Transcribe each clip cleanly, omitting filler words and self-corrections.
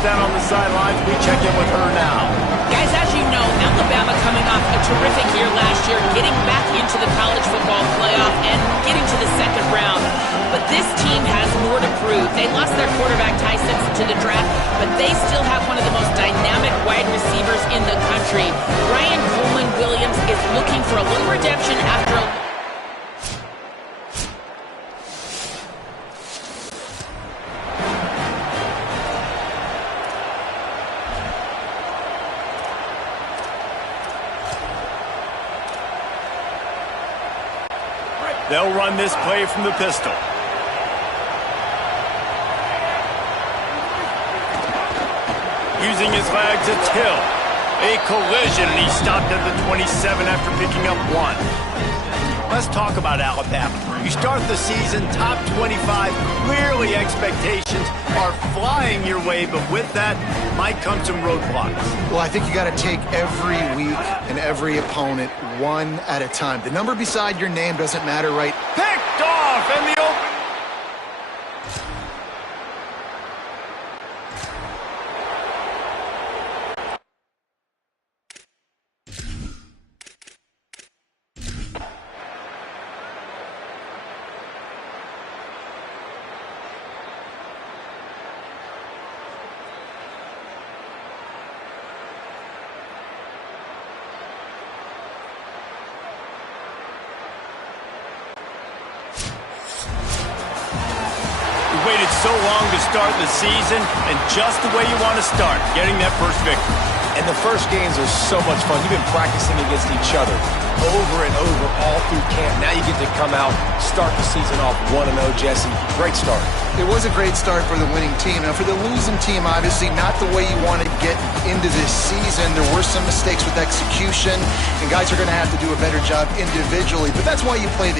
down on the sidelines. We check in with her now. Guys, as you know, Alabama coming off a terrific year last year, getting back into the college football playoff and getting to the second round. But this team has more to prove. They lost their quarterback Ty Simpson to the draft, but they still have one of the most dynamic wide receivers in the country. Ryan Coleman Williams is looking for a little redemption after a... They'll run this play from the pistol. Using his legs, it's Hill. A collision, and he stopped at the 27 after picking up 1. Let's talk about Alabama. You start the season top 25. Clearly expectations are flying your way, but with that might come some roadblocks. Well, I think you got to take every week and every opponent one at a time. The number beside your name doesn't matter, right? Picked off, and the open. Waited so long to start the season, and just the way you want to start, getting that first victory. And the first games are so much fun. You've been practicing against each other over and over all through camp. Now you get to come out, start the season off 1-0, Jesse. Great start. It was a great start for the winning team. Now, for the losing team, obviously not the way you want to get into this season. There were some mistakes with execution, and guys are going to have to do a better job individually. But that's why you play the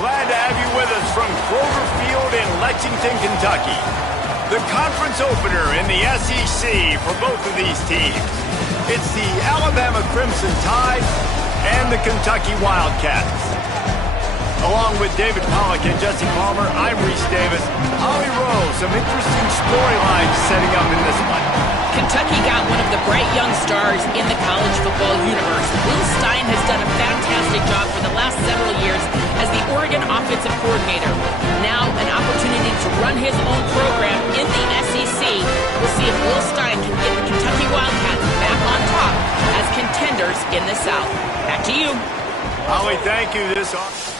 Glad to have you with us from Kroger Field in Lexington, Kentucky. The conference opener in the SEC for both of these teams. It's the Alabama Crimson Tide and the Kentucky Wildcats. Along with David Pollack and Jesse Palmer, I'm Reese Davis. Holly Rowe, some interesting storylines setting up in this one. Kentucky got one of the bright young stars in the college football universe. Will Stein has done a fantastic job for the last several years as the Oregon offensive coordinator. Now an opportunity to run his own program in the SEC. We'll see if Will Stein can get the Kentucky Wildcats back on top as contenders in the South. Back to you. Holly, thank you. This off.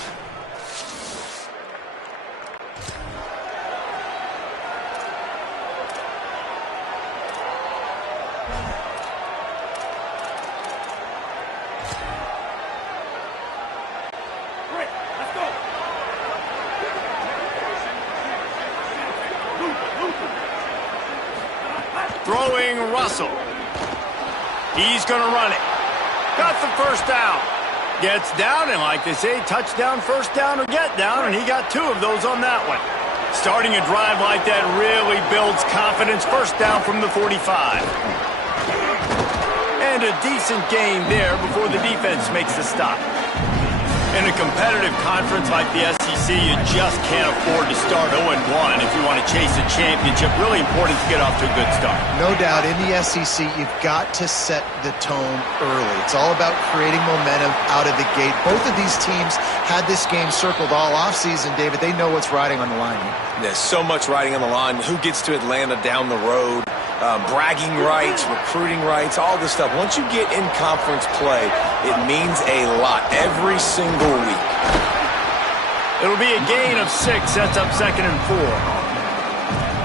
Throwing Russell. He's going to run it. Got the first down. Gets down, and like they say, touchdown, first down, or get down, and he got 2 of those on that one. Starting a drive like that really builds confidence. First down from the 45. And a decent gain there before the defense makes the stop. In a competitive conference like the SEC, you just can't afford to start 0-1 if you want to chase a championship. Really important to get off to a good start. No doubt, in the SEC, you've got to set the tone early. It's all about creating momentum out of the gate. Both of these teams had this game circled all offseason, David. They know what's riding on the line here. There's so much riding on the line. Who gets to Atlanta down the road? Bragging rights, recruiting rights, all this stuff. Once you get in conference play, it means a lot every single week. It'll be a gain of 6, sets up 2nd and 4.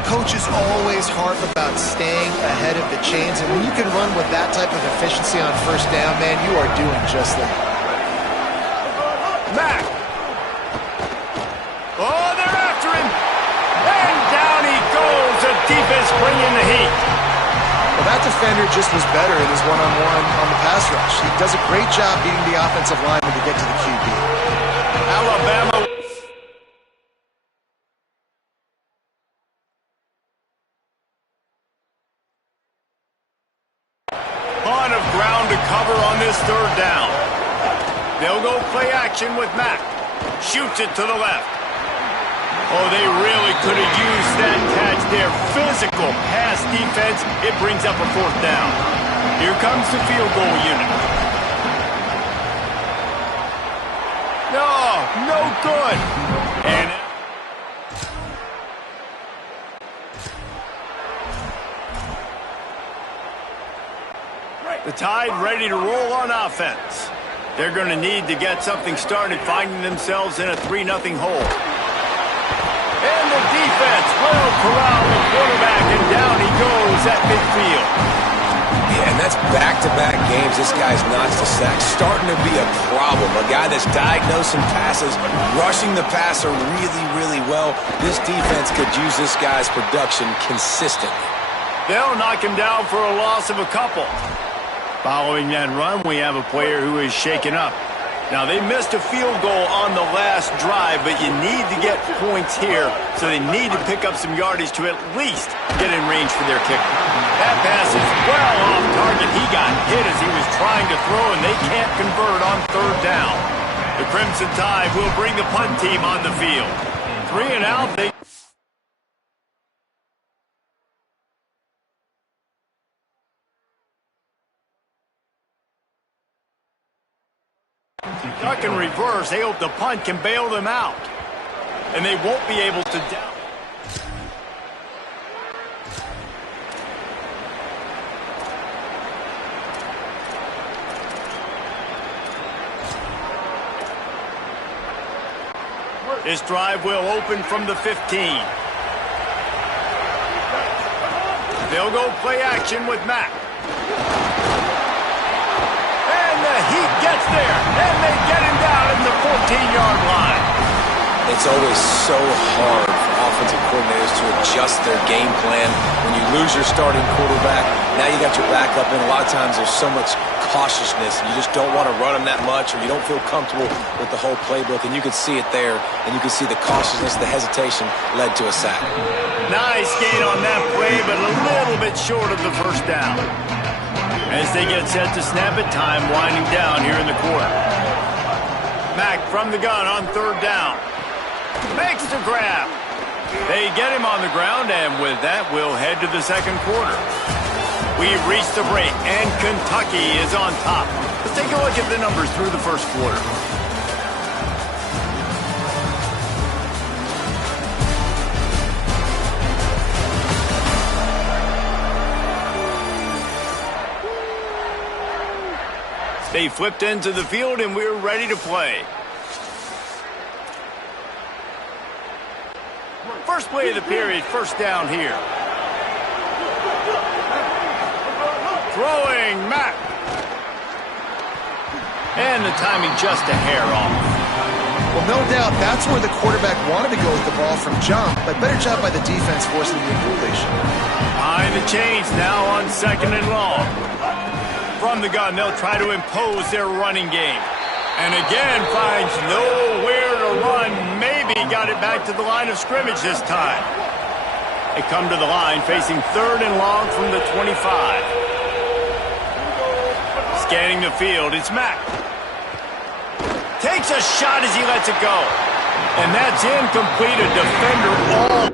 coaches always harp about staying ahead of the chains, and when you can run with that type of efficiency on first down, man, you are doing just that. Mack. Oh, they're after him. And down he goes. The defense bringing the heat. Well, that defender just was better in his one-on-one on the pass rush. He does a great job beating the offensive lineman to get to the QB. Alabama. Ton of ground to cover on this third down. They'll go play action with Mack. Shoots it to the left. Oh, they really could have used that catch there. Physical pass defense. It brings up a fourth down. Here comes the field goal unit. No good. And the Tide ready to roll on offense. They're going to need to get something started, finding themselves in a 3-0 hole. And the defense will corral the quarterback, and down he goes at midfield. Yeah, and that's back-to-back games. This guy's notched a sack. Starting to be a problem. A guy that's diagnosing passes, rushing the passer really, really well. This defense could use this guy's production consistently. They'll knock him down for a loss of a couple. Following that run, we have a player who is shaken up. Now, they missed a field goal on the last drive, but you need to get points here, so they need to pick up some yardage to at least get in range for their kicker. That pass is well off target. He got hit as he was trying to throw, and they can't convert on third down. The Crimson Tide will bring the punt team on the field. 3 and out. Duck and reverse. They hope the punt can bail them out. And they won't be able to down. This drive will open from the 15. They'll go play action with Mack. He gets there, and they get him down at the 14-yard line. It's always so hard for offensive coordinators to adjust their game plan. When you lose your starting quarterback, now you got your backup, and a lot of times there's so much cautiousness, and you just don't want to run them that much, or you don't feel comfortable with the whole playbook, and you can see it there, and you can see the cautiousness, the hesitation led to a sack. Nice gain on that play, but a little bit short of the first down. As they get set to snap it, time winding down here in the quarter. Mack from the gun on third down. Makes the grab. They get him on the ground, and with that, we'll head to the second quarter. We've reached the break, and Kentucky is on top. Let's take a look at the numbers through the first quarter. They flipped into the field, and we're ready to play. First play of the period, first down here. Throwing, Mack. And the timing just a hair off. Well, no doubt that's where the quarterback wanted to go with the ball from jump, but better job by the defense forcing the incompletion. Behind the chains now on 2nd and long. From the gun, they'll try to impose their running game. And again, finds nowhere to run. Maybe got it back to the line of scrimmage this time. They come to the line facing 3rd and long from the 25. Scanning the field, it's Mack. Takes a shot as he lets it go. And that's incomplete. A defender all.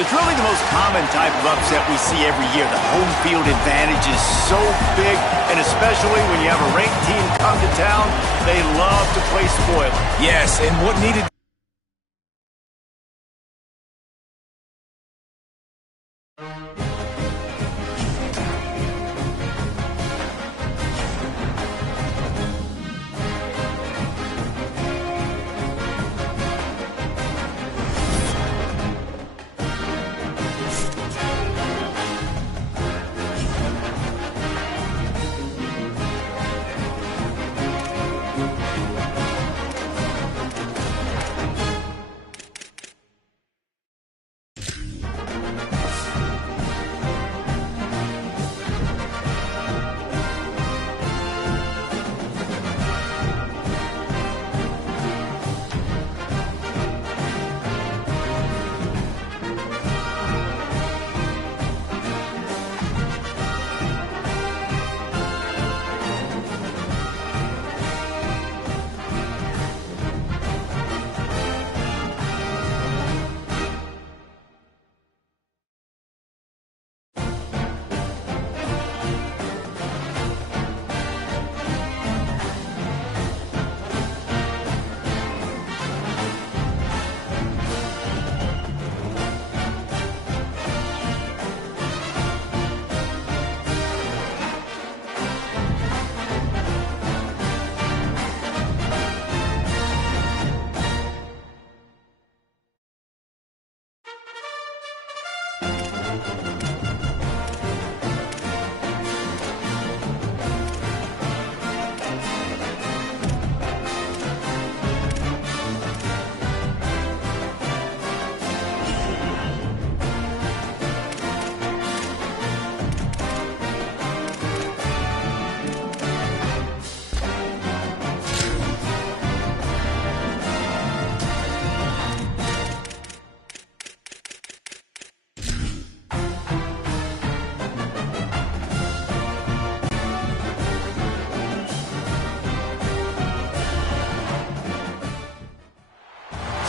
It's really the most common type of upset we see every year. The home field advantage is so big, and especially when you have a ranked team come to town, they love to play spoiler. Yes, and what needed...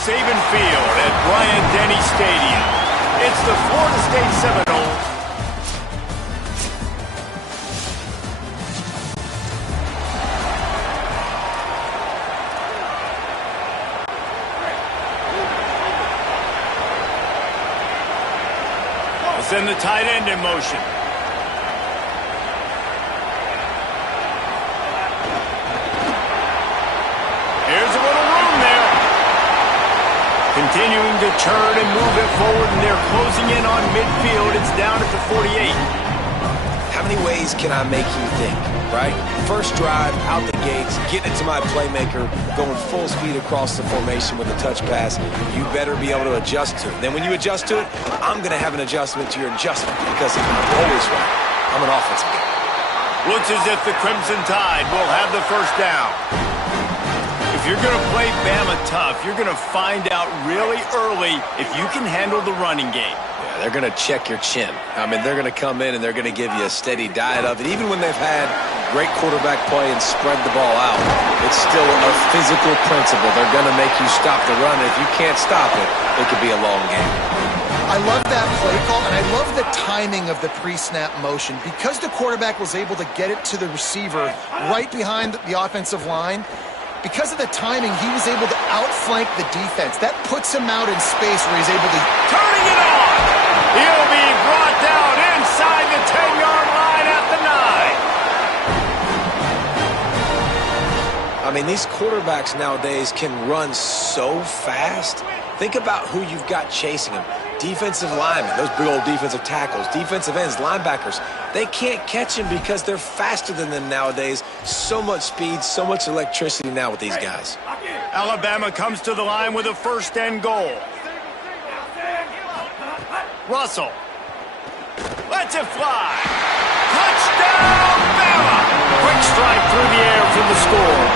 Saban Field at Bryant-Denny Stadium. It's the Florida State Seminoles. We'll send the tight end in motion. Here's a little room there. Continuing to turn and move it forward, and they're closing in on midfield. It's down at the 48. How many ways can I make you think, right? First drive, out the gates, getting it to my playmaker, going full speed across the formation with a touch pass. You better be able to adjust to it. Then when you adjust to it, I'm going to have an adjustment to your adjustment because I'm always right. I'm an offensive guy. Looks as if the Crimson Tide will have the first down. If you're going to play Bama tough, you're going to find out really early if you can handle the running game. Yeah, they're going to check your chin. I mean, they're going to come in and they're going to give you a steady diet of it. Even when they've had great quarterback play and spread the ball out, it's still a physical principle. They're going to make you stop the run. And if you can't stop it, it could be a long game. I love that play call, and I love the timing of the pre-snap motion. Because the quarterback was able to get it to the receiver right behind the offensive line, because of the timing, he was able to outflank the defense. That puts him out in space where he's able to... Turning it on! He'll be brought down inside the 10-yard line at the 9. I mean, these quarterbacks nowadays can run so fast. Think about who you've got chasing them. Defensive linemen, those big old defensive tackles, defensive ends, linebackers. They can't catch them because they're faster than them nowadays. So much speed, so much electricity now with these guys. Alabama comes to the line with a first and goal. Russell lets it fly. Touchdown, Bama! Quick strike through the air for the score.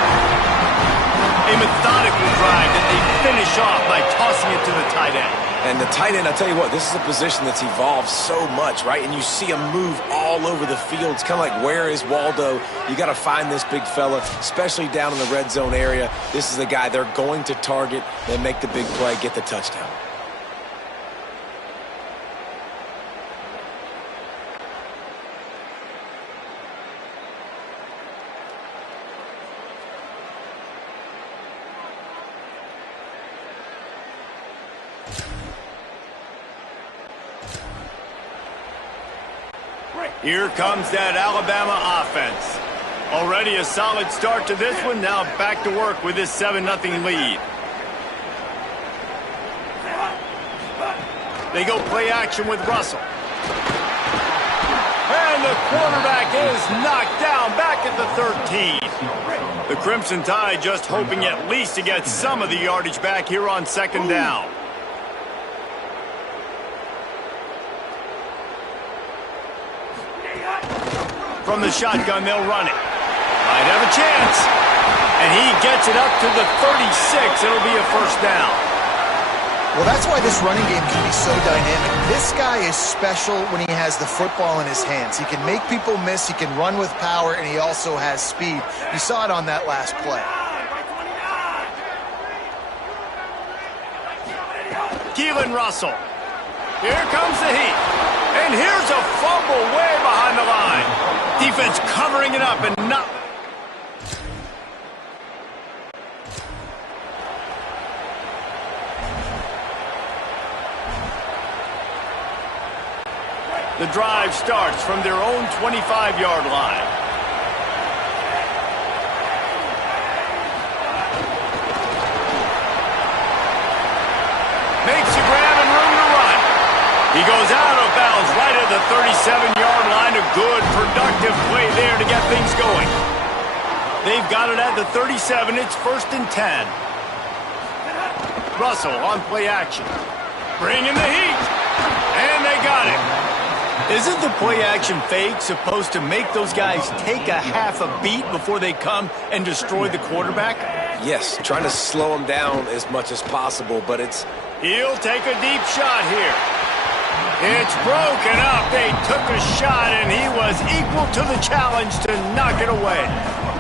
A methodical drive that they finish off by tossing it to the tight end. And the tight end, I'll tell you what, this is a position that's evolved so much, right? And you see him move all over the field. It's kind of like, where is Waldo? You got to find this big fella, especially down in the red zone area. This is the guy they're going to target and make the big play, get the touchdown. Here comes that Alabama offense. Already a solid start to this one. Now back to work with this 7-0 lead. They go play action with Russell. And the quarterback is knocked down back at the 13. The Crimson Tide just hoping at least to get some of the yardage back here on 2nd down. From the shotgun, they'll run it. Might have a chance. And he gets it up to the 36. It'll be a 1st down. Well, that's why this running game can be so dynamic. This guy is special when he has the football in his hands. He can make people miss, he can run with power, and he also has speed. You saw it on that last play. Keelan Russell. Here comes the heat. And here's a fumble way behind the line. Defense covering it up and not... The drive starts from their own 25-yard line. Makes a grab and room to run. He goes out of bounds right at the 37-yard line. A good, productive play there to get things going. They've got it at the 37. It's 1st and 10. Russell on play action. Bring in the heat. And they got it. Isn't the play-action fake supposed to make those guys take a half a beat before they come and destroy the quarterback? Yes, trying to slow him down as much as possible, but it's... He'll take a deep shot here. It's broken up. They took a shot, and he was equal to the challenge to knock it away.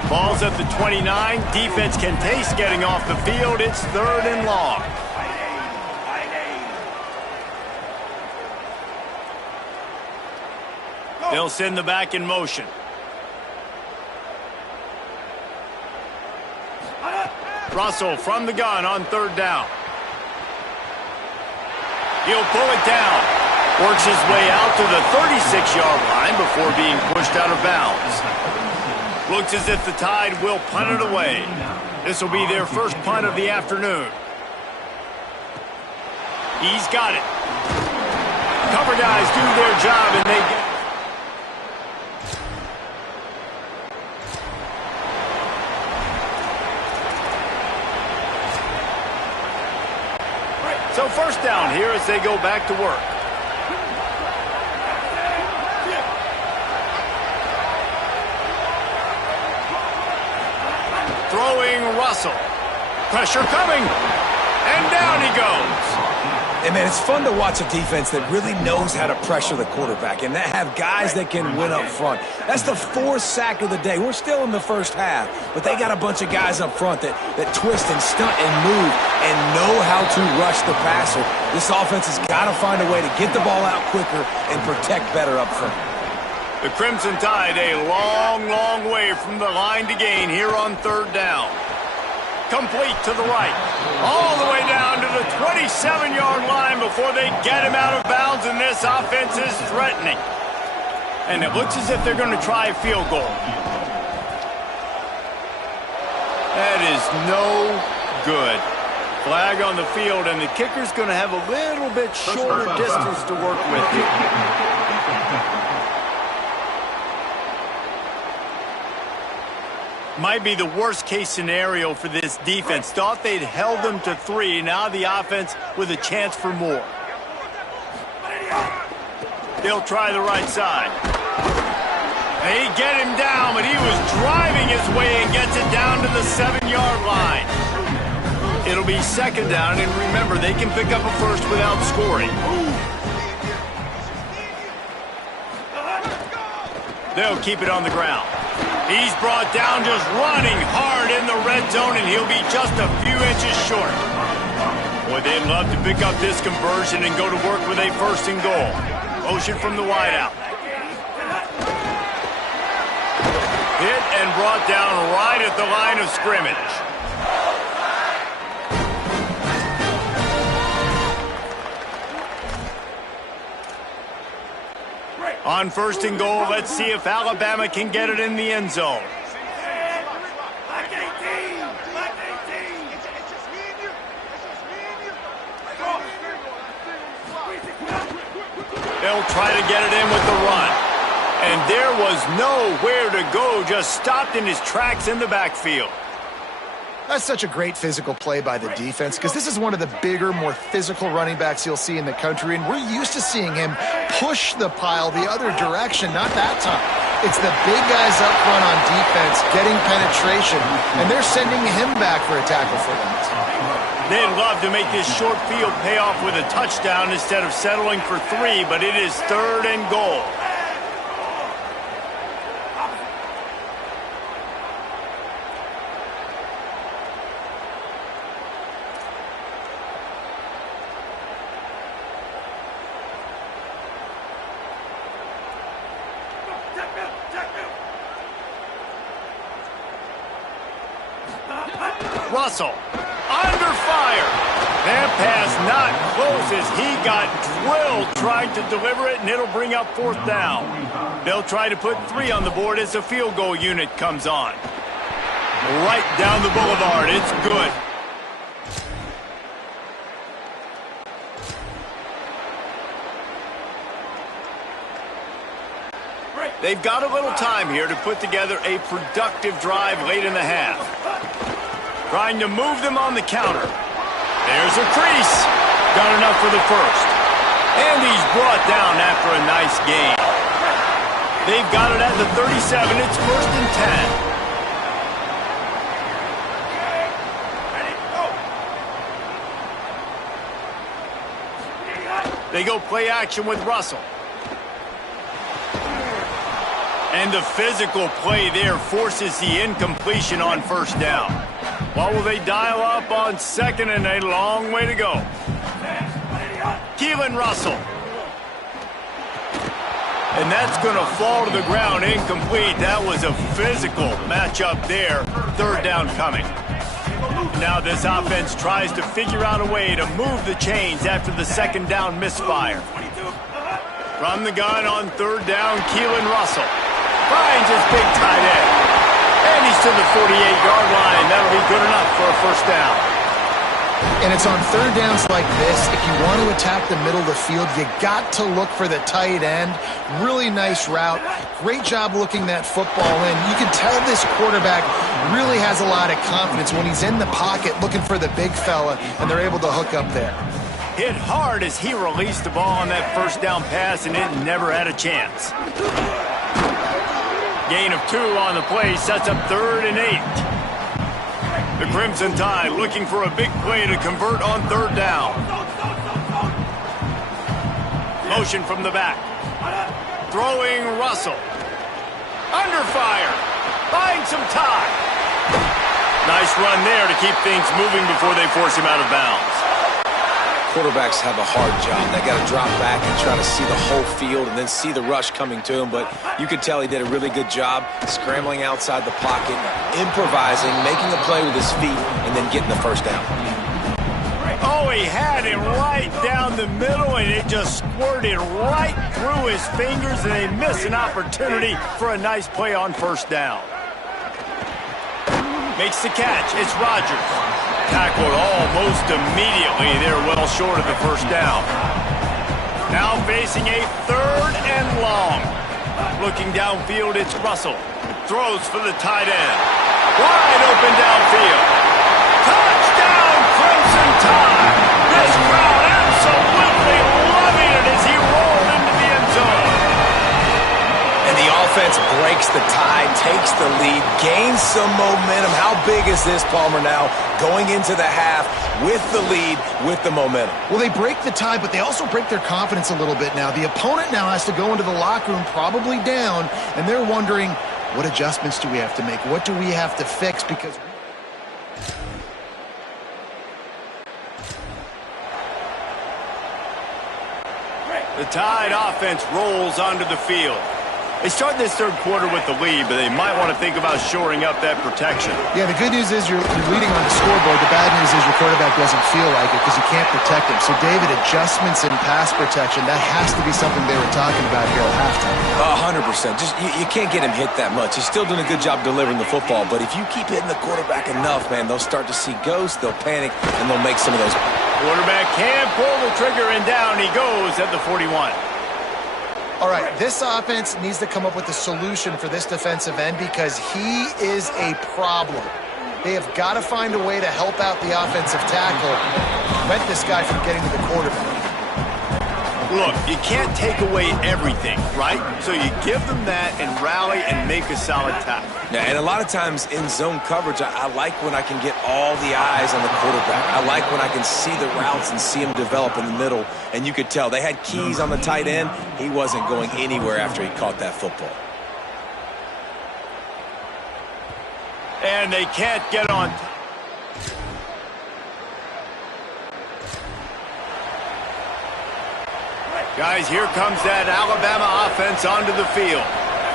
Ball's at the 29. Defense can taste getting off the field. It's 3rd and long. They'll send the back in motion. Russell from the gun on 3rd down. He'll pull it down. Works his way out to the 36-yard line before being pushed out of bounds. Looks as if the Tide will punt it away. This will be their first punt of the afternoon. He's got it. Cover guys do their job and they get... So 1st down here as they go back to work. Throwing Russell. Pressure coming. And down he goes. And, man, it's fun to watch a defense that really knows how to pressure the quarterback and that have guys that can win up front. That's the 4th sack of the day. We're still in the first half, but they got a bunch of guys up front that twist and stunt and move and know how to rush the passer. This offense has got to find a way to get the ball out quicker and protect better up front. The Crimson Tide a long, long way from the line to gain here on 3rd down. Complete to the right. All the way down to the 27-yard line before they get him out of bounds, and this offense is threatening. And it looks as if they're going to try a field goal. That is no good. Flag on the field, and the kicker's going to have a little bit shorter distance to work with here. Might be the worst-case scenario for this defense. Thought they'd held them to 3. Now the offense with a chance for more. They'll try the right side. They get him down, but he was driving his way and gets it down to the 7-yard line. It'll be 2nd down, and remember, they can pick up a first without scoring. They'll keep it on the ground. He's brought down just running hard in the red zone, and he'll be just a few inches short. Boy, they'd love to pick up this conversion and go to work with a 1st and goal. Motion from the wideout. Hit and brought down right at the line of scrimmage. On 1st and goal, let's see if Alabama can get it in the end zone. They'll try to get it in with the run. And there was nowhere to go, just stopped in his tracks in the backfield. That's such a great physical play by the defense because this is one of the bigger, more physical running backs you'll see in the country, and we're used to seeing him push the pile the other direction, not that time. It's the big guys up front on defense getting penetration, and they're sending him back for a tackle for that. They'd love to make this short field pay off with a touchdown instead of settling for 3, but it is 3rd and goal. Russell, under fire. That pass not close as he got drilled trying to deliver it, and it'll bring up 4th down. They'll try to put 3 on the board as the field goal unit comes on. Right down the boulevard, it's good. They've got a little time here to put together a productive drive late in the half. Trying to move them on the counter. There's a crease. Got enough for the 1st. And he's brought down after a nice gain. They've got it at the 37. It's 1st and 10. They go play action with Russell. And the physical play there forces the incompletion on 1st down. What will they dial up on 2nd and a long way to go? Keelan Russell. And that's going to fall to the ground incomplete. That was a physical matchup there. 3rd down coming. Now this offense tries to figure out a way to move the chains after the 2nd down misfire. From the gun on 3rd down, Keelan Russell finds his big tight end. And he's to the 48-yard line. That'll be good enough for a 1st down. And it's on 3rd downs like this, if you want to attack the middle of the field, you got to look for the tight end. Really nice route. Great job looking that football in. You can tell this quarterback really has a lot of confidence when he's in the pocket looking for the big fella, and they're able to hook up there. Hit hard as he released the ball on that 1st down pass, and it never had a chance. Gain of 2 on the play sets up 3rd and 8. The Crimson Tide looking for a big play to convert on 3rd down. Motion from the back. Throwing Russell. Under fire. Buying some time. Nice run there to keep things moving before they force him out of bounds. Quarterbacks have a hard job. They got to drop back and try to see the whole field and then see the rush coming to him. But you could tell he did a really good job scrambling outside the pocket, improvising, making a play with his feet, and then getting the 1st down. Oh, he had it right down the middle, and it just squirted right through his fingers, and they miss an opportunity for a nice play on 1st down. Makes the catch. It's Rodgers. Tackled almost immediately. They're well short of the 1st down. Now facing a 3rd and long. Looking downfield, it's Russell. Throws for the tight end. Wide open downfield. Touchdown, Crimson Tide. This crowd absolutely loving it as he rolled into the end zone. And the offense breaks the tie, takes the lead, gains some momentum. How big is this, Palmer, now going into the half with the lead, with the momentum? Well, they break the tie, but they also break their confidence a little bit now. The opponent now has to go into the locker room probably down, and they're wondering, what adjustments do we have to make? What do we have to fix? Because the Tide offense rolls onto the field. They start this third quarter with the lead, but they might want to think about shoring up that protection. Yeah, the good news is you're leading on the scoreboard. The bad news is your quarterback doesn't feel like it because you can't protect him. So, David, adjustments in pass protection, that has to be something they were talking about here at halftime. 100%. Just you can't get him hit that much. He's still doing a good job delivering the football, but if you keep hitting the quarterback enough, man, they'll start to see ghosts, they'll panic, and they'll make some of those. Quarterback can pull the trigger, and down he goes at the 41. All right, this offense needs to come up with a solution for this defensive end because he is a problem. They have got to find a way to help out the offensive tackle, prevent this guy from getting to the quarterback. Look, you can't take away everything, right? So you give them that and rally and make a solid tackle. Yeah, and a lot of times in zone coverage, I like when I can get all the eyes on the quarterback. I like when I can see the routes and see him develop in the middle. And you could tell they had keys on the tight end. He wasn't going anywhere after he caught that football. And they can't get on. Guys, here comes that Alabama offense onto the field.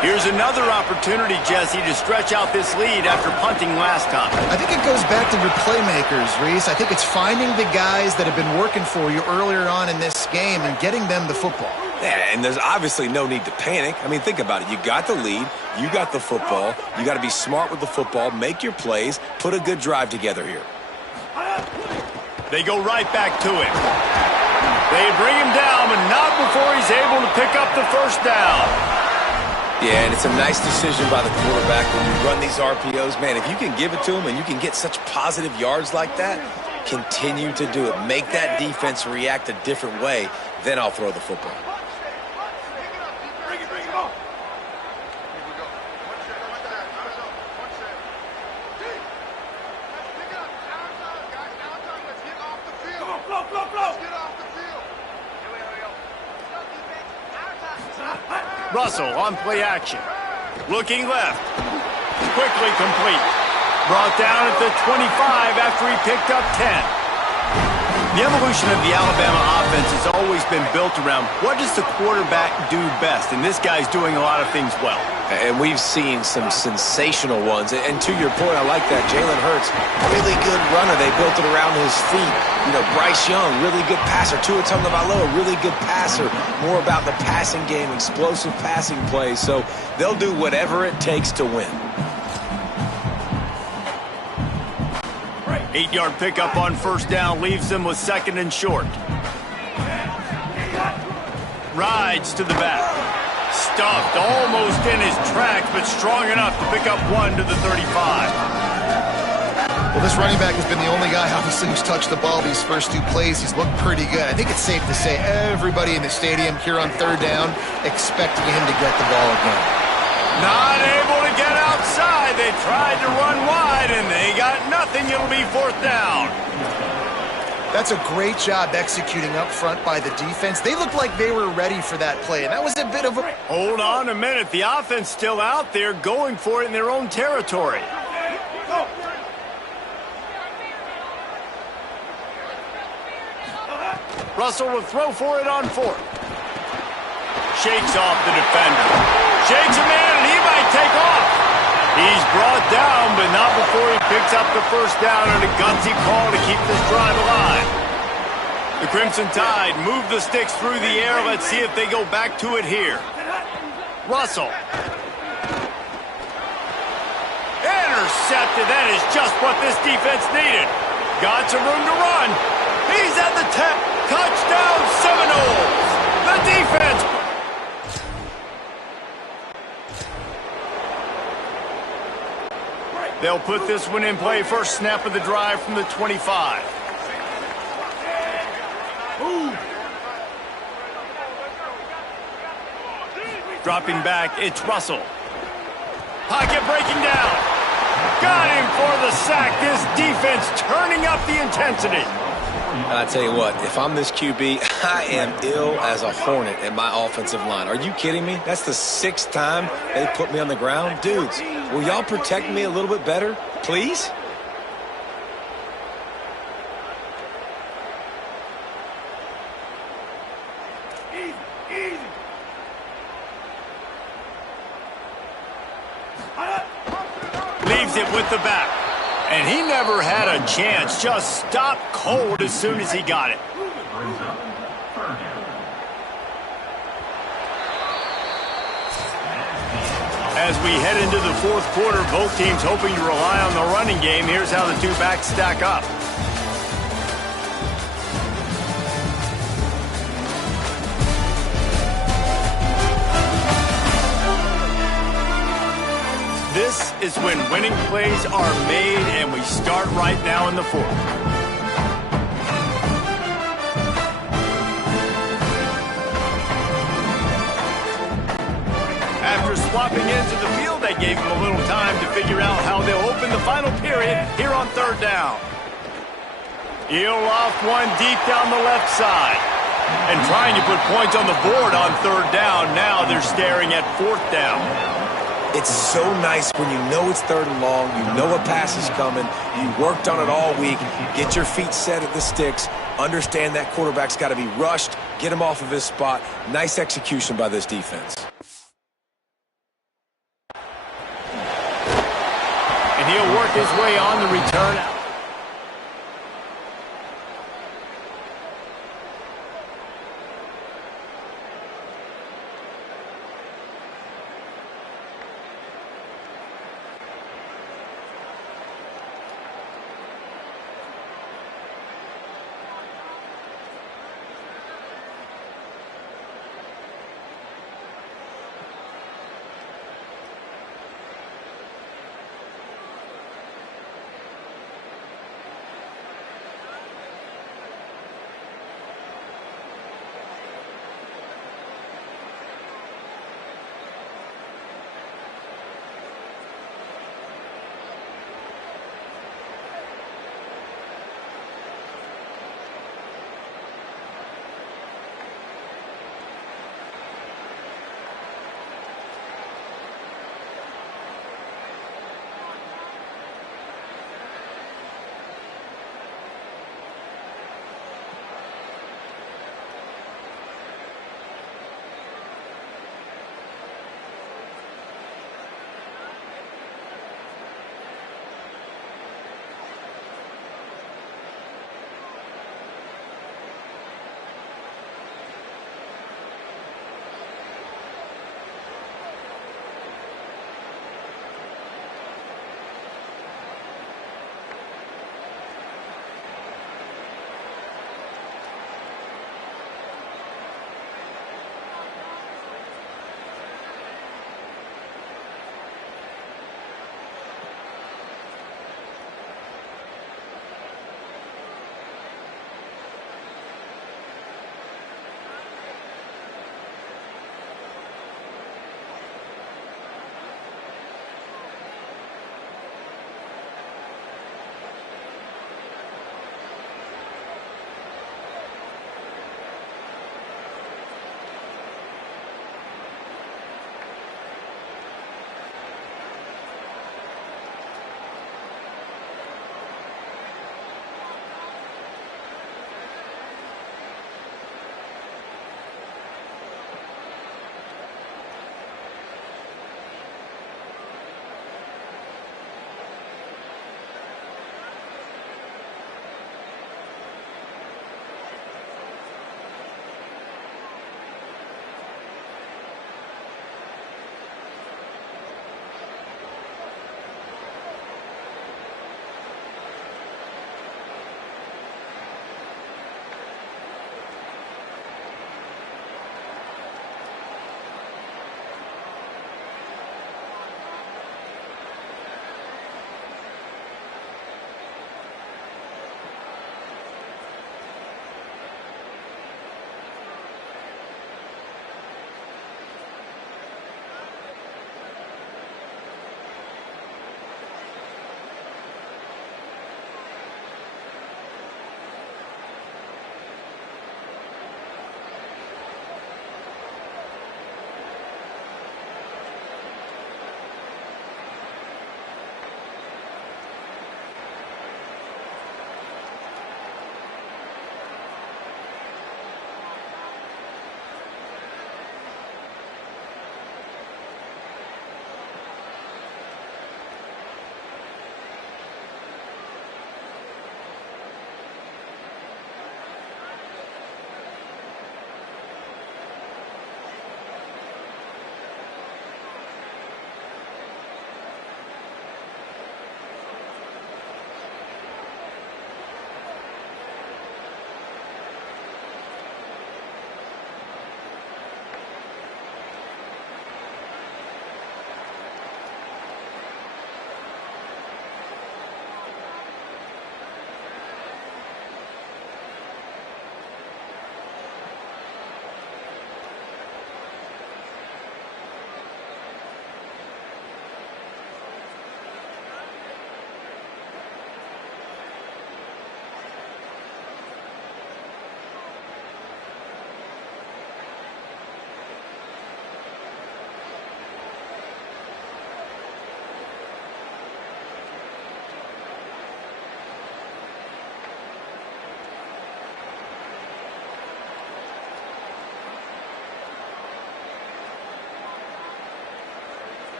Here's another opportunity, Jesse, to stretch out this lead after punting last time. I think it goes back to your playmakers, Reese. I think it's finding the guys that have been working for you earlier on in this game and getting them the football. Yeah, and there's obviously no need to panic. I mean, think about it. You got the lead. You got the football. You got to be smart with the football, make your plays, put a good drive together here. They go right back to it. They bring him down, but not before he's able to pick up the first down. Yeah, and it's a nice decision by the quarterback when you run these RPOs. Man, if you can give it to him and you can get such positive yards like that, continue to do it. Make that defense react a different way, then I'll throw the football. Russell on play action. Looking left. Quickly complete. Brought down at the 25 after he picked up 10. The evolution of the Alabama offense has always been built around what does the quarterback do best, and this guy's doing a lot of things well. And we've seen some sensational ones. And to your point, I like that. Jalen Hurts, really good runner. They built it around his feet. You know, Bryce Young, really good passer. Tua Tagovailoa, really good passer. More about the passing game, explosive passing plays. So they'll do whatever it takes to win. 8-yard pickup on first down leaves them with second and short. Rides to the back. Stuffed almost in his tracks, but strong enough to pick up one to the 35. Well, this running back has been the only guy, obviously, who's touched the ball these first two plays. He's looked pretty good. I think it's safe to say everybody in the stadium here on third down expecting him to get the ball again. Not able to get outside. They tried to run wide, and they got nothing. It'll be fourth down. That's a great job executing up front by the defense. They looked like they were ready for that play, and that was a bit of a... Hold on a minute. The offense still out there going for it in their own territory. Russell will throw for it on fourth. Shakes off the defender. Shakes him in, and he might take off. He's brought down, but not before he picks up the first down on a gutsy call to keep this drive alive. The Crimson Tide move the sticks through the air. Let's see if they go back to it here. Russell. Intercepted. That is just what this defense needed. Got some room to run. He's at the 10. Touchdown Seminoles. The defense. They'll put this one in play. First snap of the drive from the 25. Dropping back, it's Russell. Pocket breaking down. Got him for the sack. This defense turning up the intensity. I tell you what, if I'm this QB, I am ill as a hornet at my offensive line. Are you kidding me? That's the 6th time they put me on the ground. Dudes, will y'all protect me a little bit better, please? with the back. And he never had a chance. Just stopped cold as soon as he got it. As we head into the fourth quarter, both teams hoping to rely on the running game. Here's how the two backs stack up. This is when winning plays are made, and we start right now in the fourth. After swapping into the field, they gave him a little time to figure out how they'll open the final period here on third down. He'll loft one deep down the left side. And trying to put points on the board on third down. Now they're staring at fourth down. It's so nice when you know it's third and long, you know a pass is coming, you worked on it all week, get your feet set at the sticks, understand that quarterback's got to be rushed, get him off of his spot. Nice execution by this defense. And he'll work his way on the return out.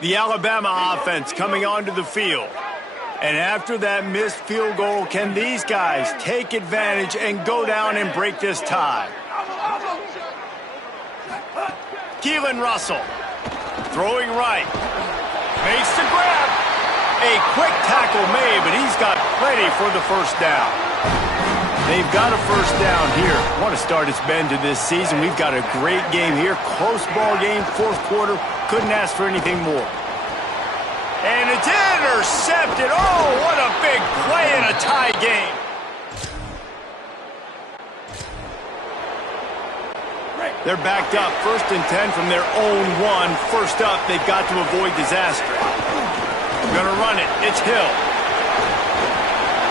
The Alabama offense coming onto the field. And after that missed field goal, can these guys take advantage and go down and break this tie? Keelan Russell, throwing right, makes the grab. A quick tackle made, but he's got plenty for the first down. They've got a first down here. What a start it's been to this season. We've got a great game here. Close ball game, fourth quarter. Couldn't ask for anything more. And it's intercepted. Oh, what a big play in a tie game. They're backed up, 1st and 10 from their own 1. First up, they've got to avoid disaster. Gonna run it. It's Hill.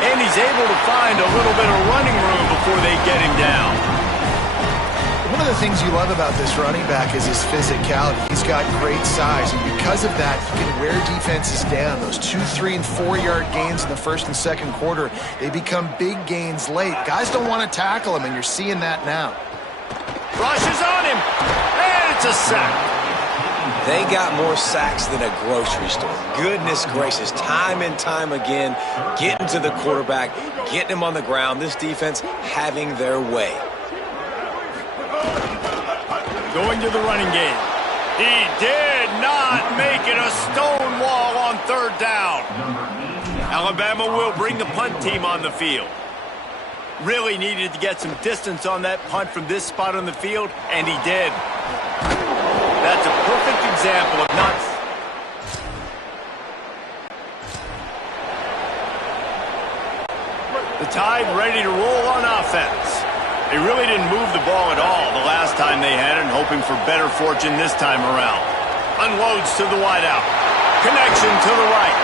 And he's able to find a little bit of running room before they get him down. One of the things you love about this running back is his physicality. He's got great size, and because of that, he can wear defenses down. Those 2-, 3-, and 4-yard gains in the first and second quarter, they become big gains late. Guys don't want to tackle him, and you're seeing that now. Rushes on him, and it's a sack. They got more sacks than a grocery store. Goodness gracious, time and time again, getting to the quarterback, getting him on the ground. This defense having their way. Going to the running game. He did not make it a stone wall on 3rd down. Alabama will bring the punt team on the field. Really needed to get some distance on that punt from this spot on the field, and he did. That's a perfect example of not... The Tide ready to roll on offense. They really didn't move the ball at all the last time they had it, and hoping for better fortune this time around. Unloads to the wideout. Connection to the right.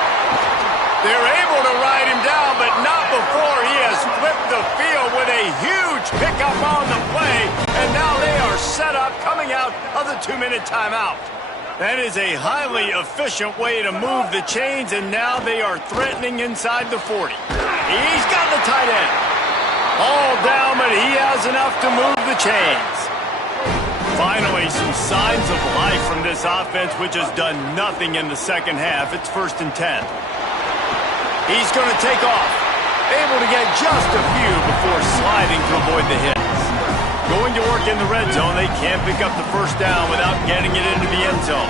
They're able to ride him down, but not before he has flipped the field with a huge pickup on the play, and now they are set up coming out of the 2-minute timeout. That is a highly efficient way to move the chains, and now they are threatening inside the 40. He's got the tight end. All down, but he has enough to move the chains. Finally, some signs of life from this offense, which has done nothing in the second half. It's 1st and 10. He's going to take off. Able to get just a few before sliding to avoid the hits. Going to work in the red zone. They can't pick up the first down without getting it into the end zone.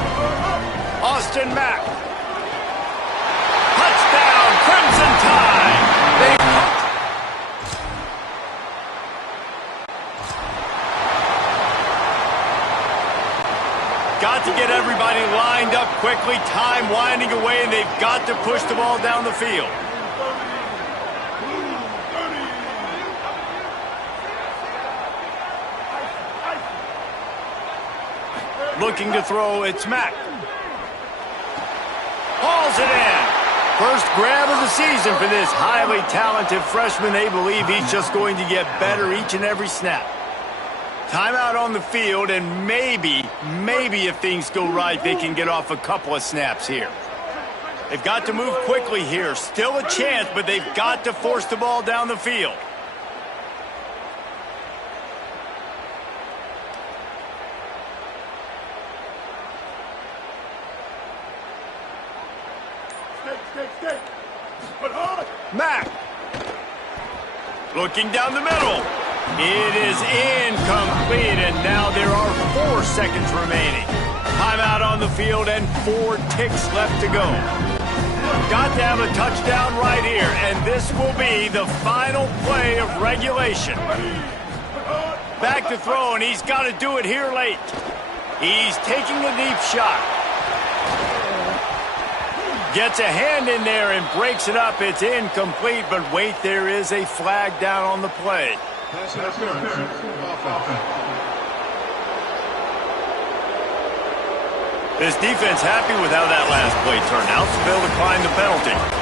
Austin Mack. Touchdown, Crimson Tide. Got to get everybody lined up quickly, time winding away, and they've got to push the ball down the field. Looking to throw, it's Mack. Hauls it in. First grab of the season for this highly talented freshman. They believe he's just going to get better each and every snap. Timeout on the field, and maybe if things go right, they can get off a couple of snaps here. They've got to move quickly here. Still a chance, but they've got to force the ball down the field. Mack. Looking down the middle. It is incomplete, and now there are 4 seconds remaining. Timeout on the field and 4 ticks left to go. Got to have a touchdown right here, and this will be the final play of regulation. Back to throw, and he's got to do it here late. He's taking a deep shot. Gets a hand in there and breaks it up. It's incomplete, but wait, there is a flag down on the play. This defense happy with how that last play turned out, so they'll decline the penalty.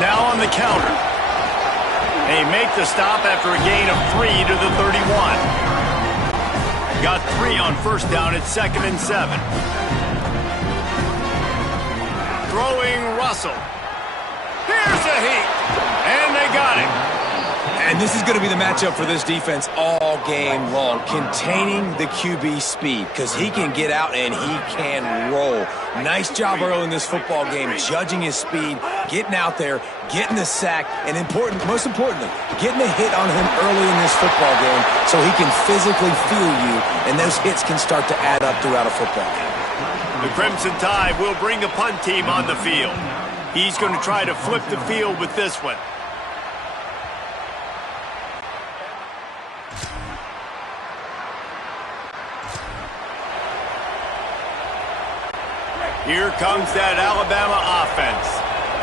Now on the counter. They make the stop after a gain of 3 to the 31. Got 3 on first down at 2nd and 7. Throwing Russell. Here's a heat. And they got it. And this is going to be the matchup for this defense all game long. Containing the QB speed, because he can get out and he can roll. Nice job early in this football game, judging his speed, getting out there, getting the sack, and most importantly, getting a hit on him early in this football game so he can physically feel you, and those hits can start to add up throughout a football game. The Crimson Tide will bring the punt team on the field. He's going to try to flip the field with this one. Here comes that Alabama offense.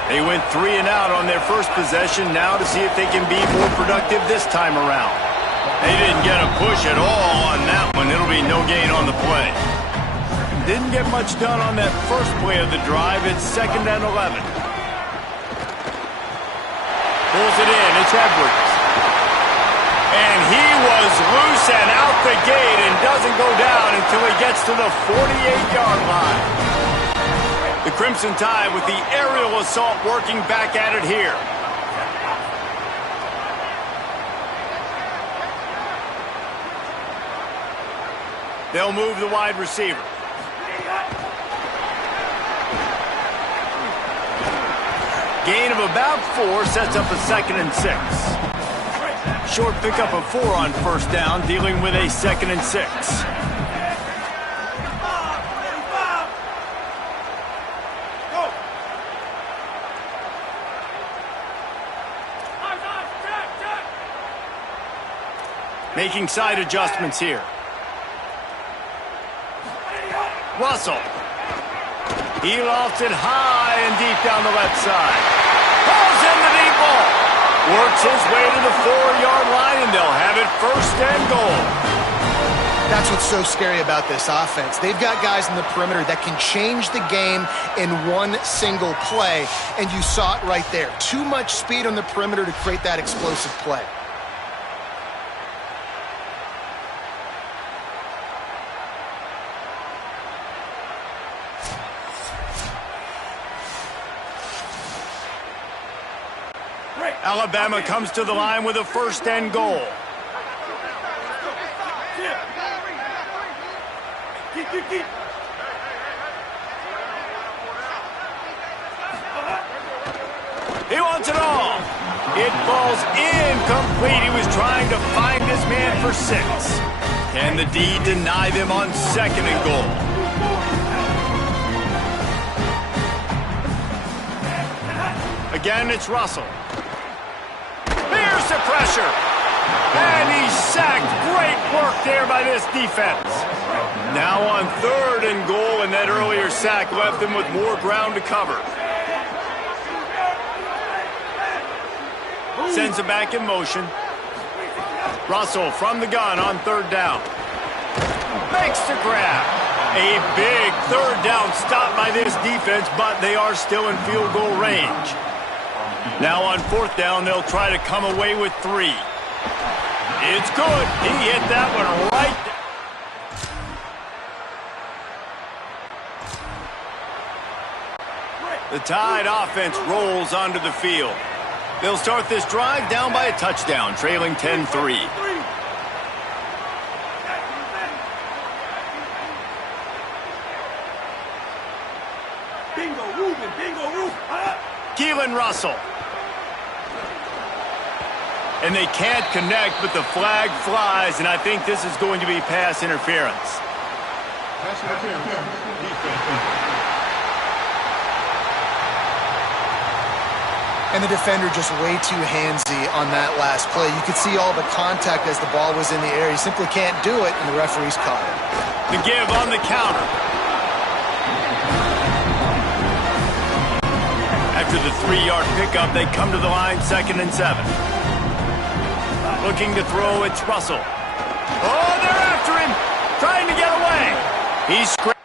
They went 3 and out on their first possession, now to see if they can be more productive this time around. They didn't get a push at all on that one. It'll be no gain on the play. Didn't get much done on that first play of the drive. It's 2nd and 11. Pulls it in. It's Edwards. And he was loose and out the gate and doesn't go down until he gets to the 48-yard line. The Crimson Tide with the aerial assault working back at it here. They'll move the wide receiver. Gain of about 4 sets up a 2nd and 6. Short pickup of 4 on first down, dealing with a 2nd and 6. Making side adjustments here. Russell. He lofts it high and deep down the left side. Pulls in the deep ball. Works his way to the 4-yard line, and they'll have it 1st and goal. That's what's so scary about this offense. They've got guys in the perimeter that can change the game in one single play, and you saw it right there. Too much speed on the perimeter to create that explosive play. Alabama comes to the line with a 1st and goal. He wants it all. It falls incomplete. He was trying to find his man for 6. Can the D deny them on 2nd and goal? Again, it's Russell. Here's the pressure. And he's sacked. Great work there by this defense. Now on 3rd and goal, and that earlier sack left them with more ground to cover. Sends it back in motion. Russell from the gun on 3rd down. Makes the grab. A big 3rd down stop by this defense, but they are still in field goal range. Now on 4th down, they'll try to come away with 3. It's good. He hit that one right there. The Tide offense rolls onto the field. They'll start this drive down by a touchdown, trailing 10-3. Bingo, Ruben, bingo, Ruben. Keelan Russell. And they can't connect, but the flag flies, and I think this is going to be pass interference. Pass interference. And the defender just way too handsy on that last play. You could see all the contact as the ball was in the air. He simply can't do it, and the referee's caught it. The give on the counter. After the 3-yard pickup, they come to the line, 2nd and 7. Looking to throw, it's Russell. Oh, they're after him, trying to get away. He's scrambling.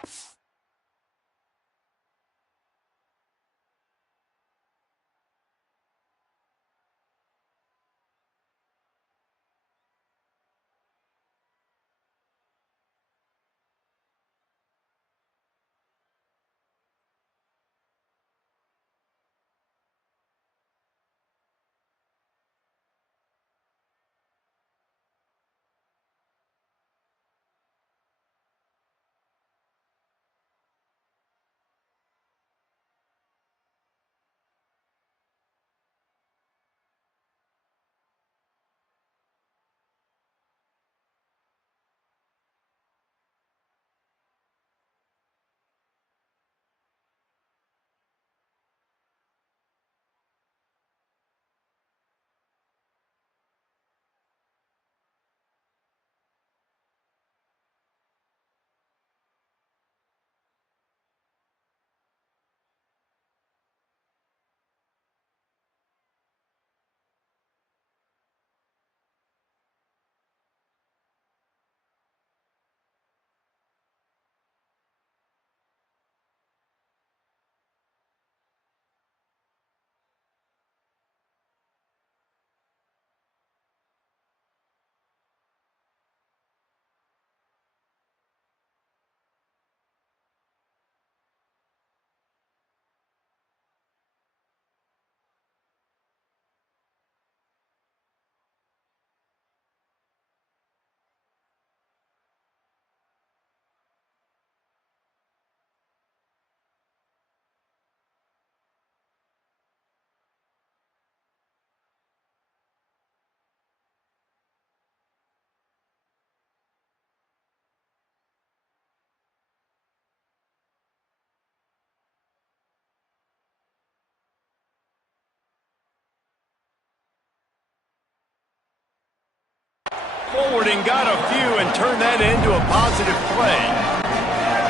forward and got a few and turned that into a positive play.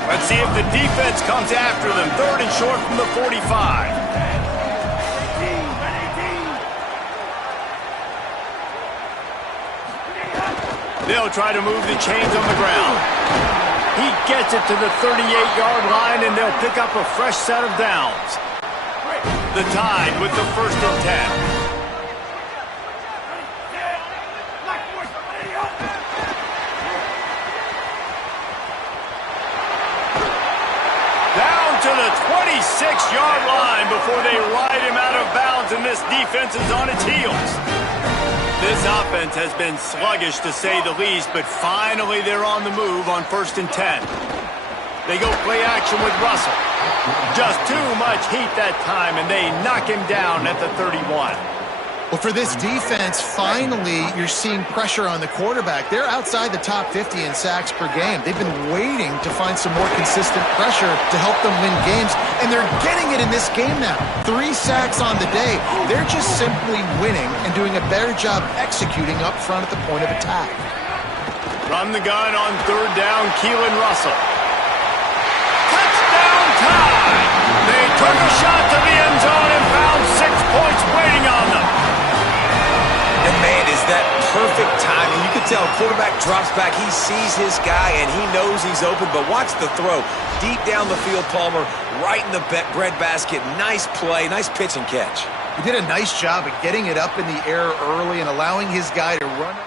Let's see if the defense comes after them. 3rd and short from the 45. They'll try to move the chains on the ground. He gets it to the 38-yard line, and they'll pick up a fresh set of downs. The Tide with the 1st and 10. Down to the 26-yard line before they ride him out of bounds, and this defense is on its heels. This offense has been sluggish, to say the least, but finally they're on the move on 1st and 10. They go play action with Russell. Just too much heat that time, and they knock him down at the 31. Well, for this defense, finally, you're seeing pressure on the quarterback. They're outside the top 50 in sacks per game. They've been waiting to find some more consistent pressure to help them win games, and they're getting it in this game now. 3 sacks on the day. They're just simply winning and doing a better job executing up front at the point of attack. From the gun on 3rd down, Keelan Russell. Touchdown tie! They took a shot to the end zone and found 6 points waiting on them. And man, is that perfect timing. You can tell quarterback drops back. He sees his guy, and he knows he's open. But watch the throw. Deep down the field, Palmer, right in the breadbasket. Nice play, nice pitch and catch. He did a nice job of getting it up in the air early and allowing his guy to run.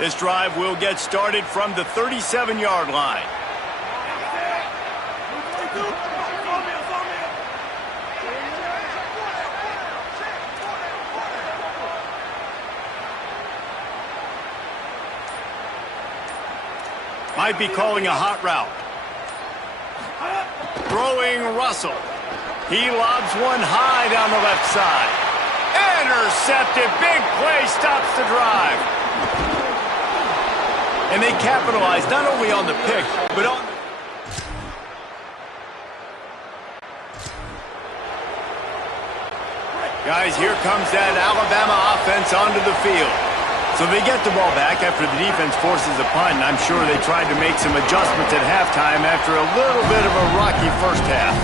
This drive will get started from the 37-yard line. Might be calling a hot route. Throwing Russell. He lobs one high down the left side. Intercepted. Big play stops the drive. And they capitalize not only on the pick, but on the... Guys, here comes that Alabama offense onto the field. So they get the ball back after the defense forces a punt, and I'm sure they tried to make some adjustments at halftime after a little bit of a rocky first half.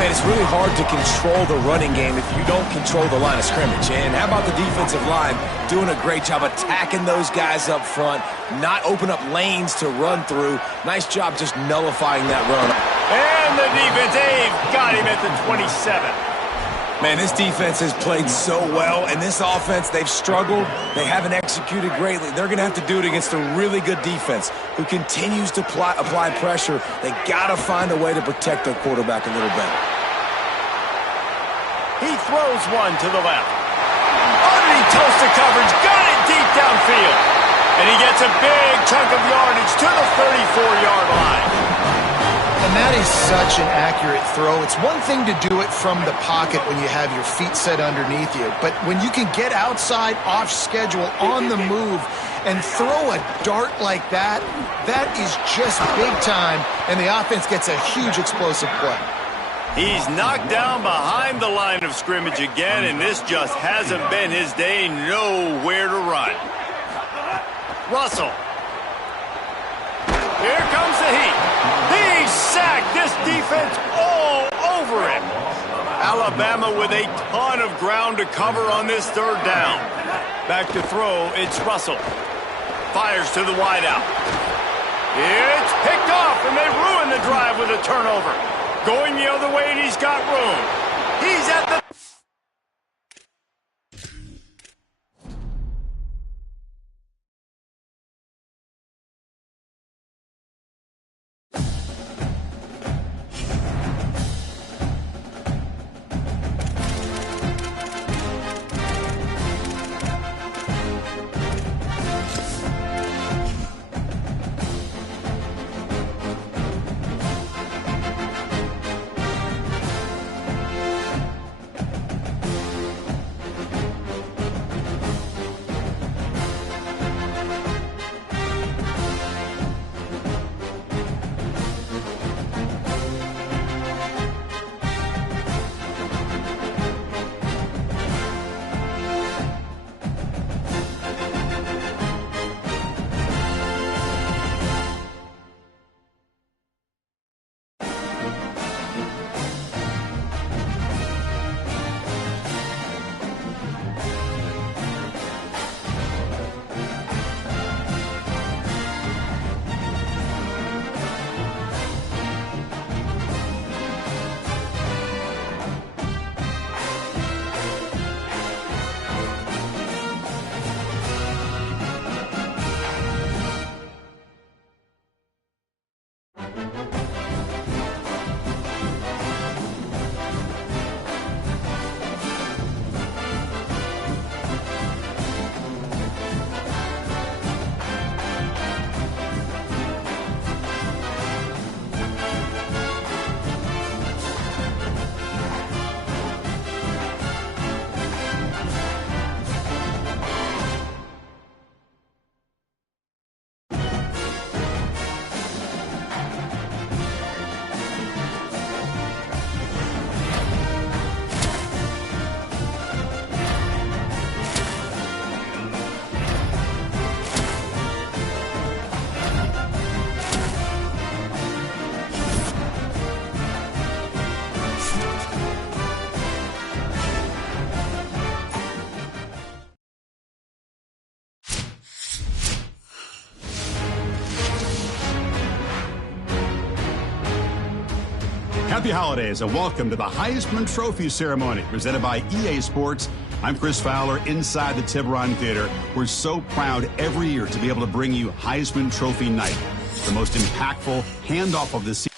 Man, it's really hard to control the running game if you don't control the line of scrimmage. And how about the defensive line doing a great job attacking those guys up front, not open up lanes to run through. Nice job just nullifying that run. And the defense, they've got him at the 27. Man, this defense has played so well, and this offense, they've struggled. They haven't executed greatly. They're going to have to do it against a really good defense who continues to apply pressure. They got to find a way to protect their quarterback a little better. He throws one to the left. Underneath toasted coverage, got it deep downfield. And he gets a big chunk of yardage to the 34-yard line. And that is such an accurate throw. It's one thing to do it from the pocket when you have your feet set underneath you, but when you can get outside, off schedule, on the move, and throw a dart like that, that is just big time, and the offense gets a huge explosive play. He's knocked down behind the line of scrimmage again, and this just hasn't been his day. Nowhere to run. Russell. Here comes the heat. He's sacked. This defense all over him. Alabama with a ton of ground to cover on this 3rd down. Back to throw, it's Russell. Fires to the wideout. It's picked off, and they ruin the drive with a turnover. Going the other way, and he's got room. He's at the... Happy holidays and welcome to the Heisman Trophy ceremony presented by EA Sports. I'm Chris Fowler inside the Tiburon Theater. We're so proud every year to be able to bring you Heisman Trophy Night, the most impactful handoff of the season.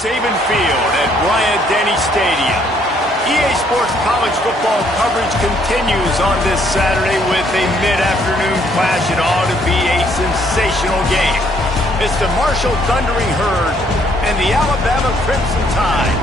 Saban Field at Bryant-Denny Stadium. EA Sports college football coverage continues on this Saturday with a mid-afternoon clash. It ought to be a sensational game. It's the Marshall Thundering Herd and the Alabama Crimson Tide.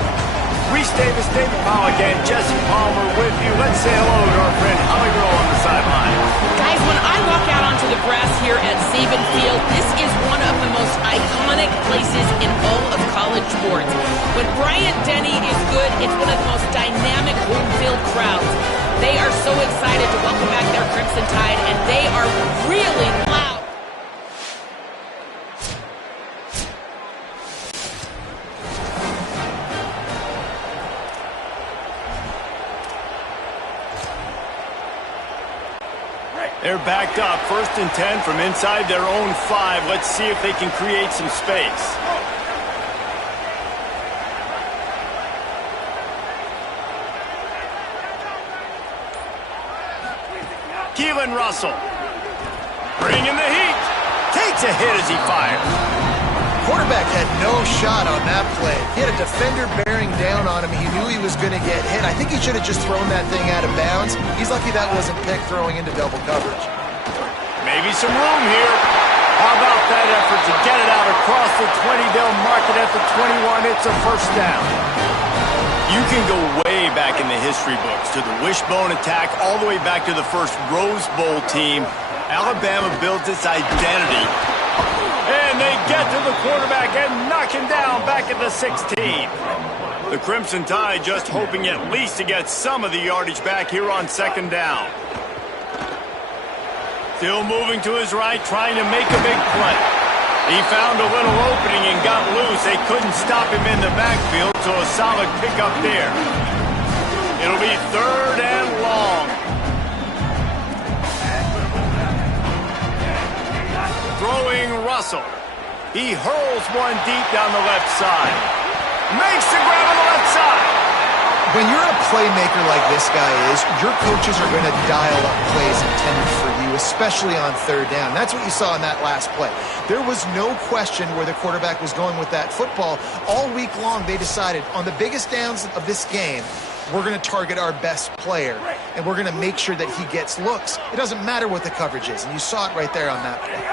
Reese Davis, David Pollack, and Jesse Palmer with you. Let's say hello to our friend Holly Rowe on the sideline. Guys, when I walk out onto the grass here at Saban Field, this is one of the most iconic places in all of college sports. When Bryant-Denny is good, it's one of the most dynamic home-field crowds. They are so excited to welcome back their Crimson Tide, and they are really loud. They're backed up, 1st and 10 from inside their own 5. Let's see if they can create some space. Keelan Russell, bringing the heat, takes a hit as he fires. Quarterback had no shot on that play. He had a defender bearing down on him. He knew he was going to get hit. I think he should have just thrown that thing out of bounds. He's lucky that wasn't picked throwing into double coverage. Maybe some room here. How about that effort to get it out across the 20? They'll mark it at the 21. It's a 1st down. You can go way back in the history books to the wishbone attack all the way back to the first Rose Bowl team. Alabama built its identity. And they get to the quarterback and knock him down back at the 16. The Crimson Tide just hoping at least to get some of the yardage back here on 2nd down. Still moving to his right, trying to make a big play. He found a little opening and got loose. They couldn't stop him in the backfield, so a solid pickup there. It'll be 3rd and long. Throwing Russell. He hurls one deep down the left side. Makes the grab on the left side. When you're a playmaker like this guy is, your coaches are going to dial up plays intended for you, especially on 3rd down. That's what you saw in that last play. There was no question where the quarterback was going with that football. All week long, they decided on the biggest downs of this game, we're going to target our best player, and we're going to make sure that he gets looks. It doesn't matter what the coverage is, and you saw it right there on that play.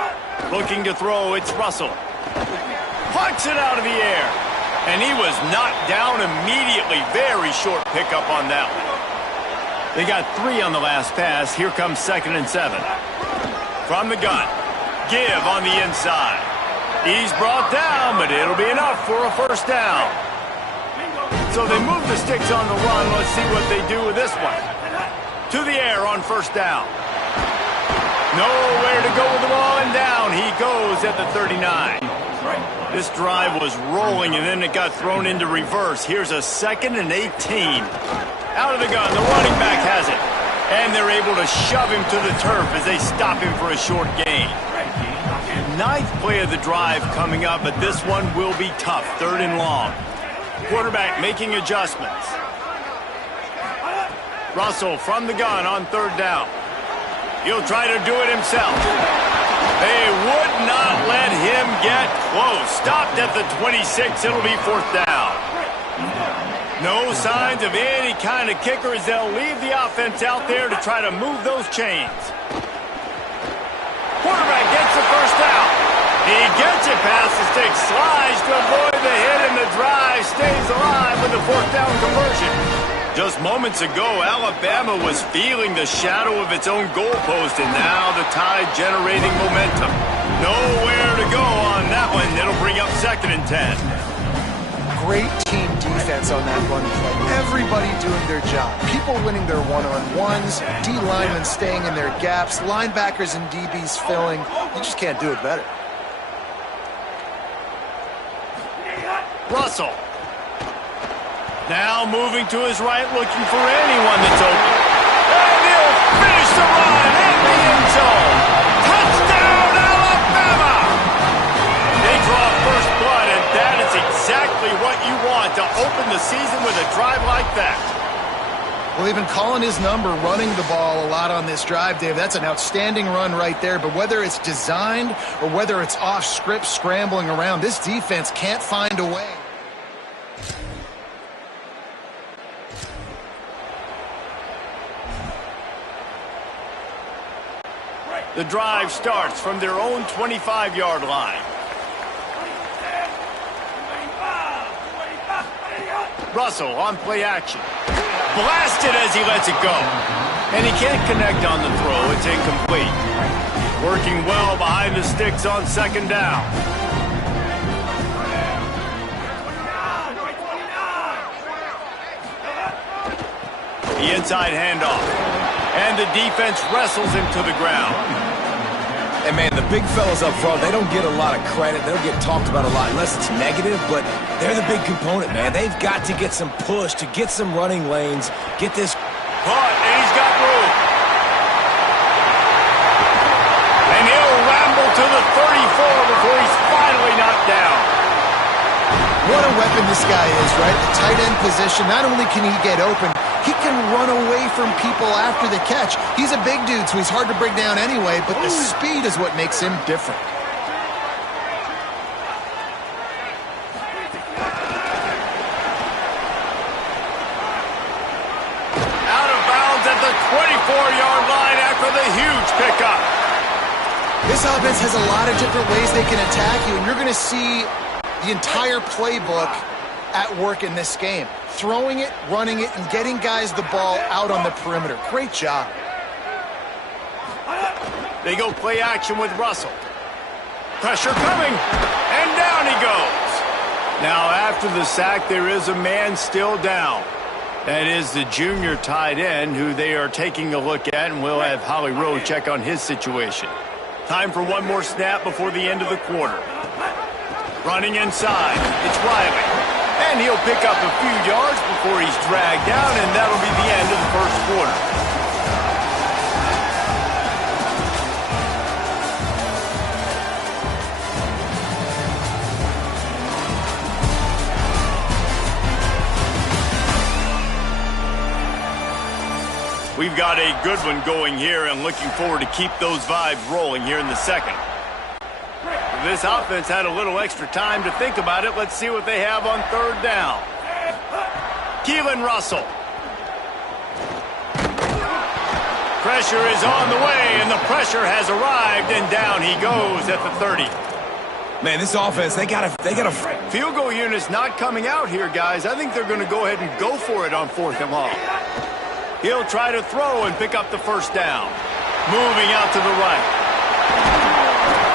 Looking to throw, it's Russell. Punts it out of the air. And he was knocked down immediately. Very short pickup on that one. They got 3 on the last pass. Here comes 2nd and 7. From the gun. Give on the inside. He's brought down, but it'll be enough for a 1st down. So they move the sticks on the run. Let's see what they do with this one. To the air on 1st down. Nowhere to go with the ball, and down he goes at the 39. This drive was rolling, and then it got thrown into reverse. Here's a 2nd and 18. Out of the gun, the running back has it. And they're able to shove him to the turf as they stop him for a short gain. 9th play of the drive coming up, but this one will be tough. 3rd and long. Quarterback making adjustments. Russell from the gun on 3rd down. He'll try to do it himself. They would not let him get close. Stopped at the 26. It'll be 4th down. No signs of any kind of kicker as they'll leave the offense out there to try to move those chains. Quarterback gets the 1st down. He gets it past the stick. Slides to avoid the hit, and the drive stays alive with the 4th down conversion. Just moments ago, Alabama was feeling the shadow of its own goalpost, and now the Tide generating momentum. Nowhere to go on that one. It'll bring up 2nd and 10. Great team defense on that run play. Everybody doing their job. People winning their one-on-ones, D linemen staying in their gaps, linebackers and DBs filling. You just can't do it better. Russell. Now moving to his right, looking for anyone that's open. And he'll finish the run in the end zone. Touchdown, Alabama! They draw first blood, and that is exactly what you want to open the season with a drive like that. Well, they've been calling his number, running the ball a lot on this drive, Dave. That's an outstanding run right there. But whether it's designed or whether it's off script scrambling around, this defense can't find a way. The drive starts from their own 25-yard line. Russell on play action. Blasted as he lets it go. And he can't connect on the throw. It's incomplete. Working well behind the sticks on second down. The inside handoff. And the defense wrestles him to the ground. And, man, the big fellas up front, they don't get a lot of credit. They don't get talked about a lot unless it's negative, but they're the big component, man. They've got to get some push, to get some running lanes, get this. Caught, and he's got room. And he'll ramble to the 34 before he's finally knocked down. What a weapon this guy is, right? The tight end position, not only can he get open, he can run away from people after the catch. He's a big dude, so he's hard to break down anyway, but the speed is what makes him different. Out of bounds at the 24-yard line after the huge pickup. This offense has a lot of different ways they can attack you, and you're going to see the entire playbook at work in this game. Throwing it, running it, and getting guys the ball out on the perimeter. Great job. They go play action with Russell. Pressure coming, and down he goes. Now after the sack, there is a man still down. That is the junior tight end who they are taking a look at, and we'll have Holly Rowe check on his situation. Time for one more snap before the end of the quarter. Running inside, it's Riley. And he'll pick up a few yards before he's dragged down, and that'll be the end of the first quarter. We've got a good one going here, and looking forward to keep those vibes rolling here in the second. This offense had a little extra time to think about it. Let's see what they have on third down. Keelan Russell. Pressure is on the way, and the pressure has arrived, and down he goes at the 30. Man, this offense, they gotta. Field goal unit's not coming out here, guys. I think they're going to go ahead and go for it on 4th and long. He'll try to throw and pick up the first down. Moving out to the right.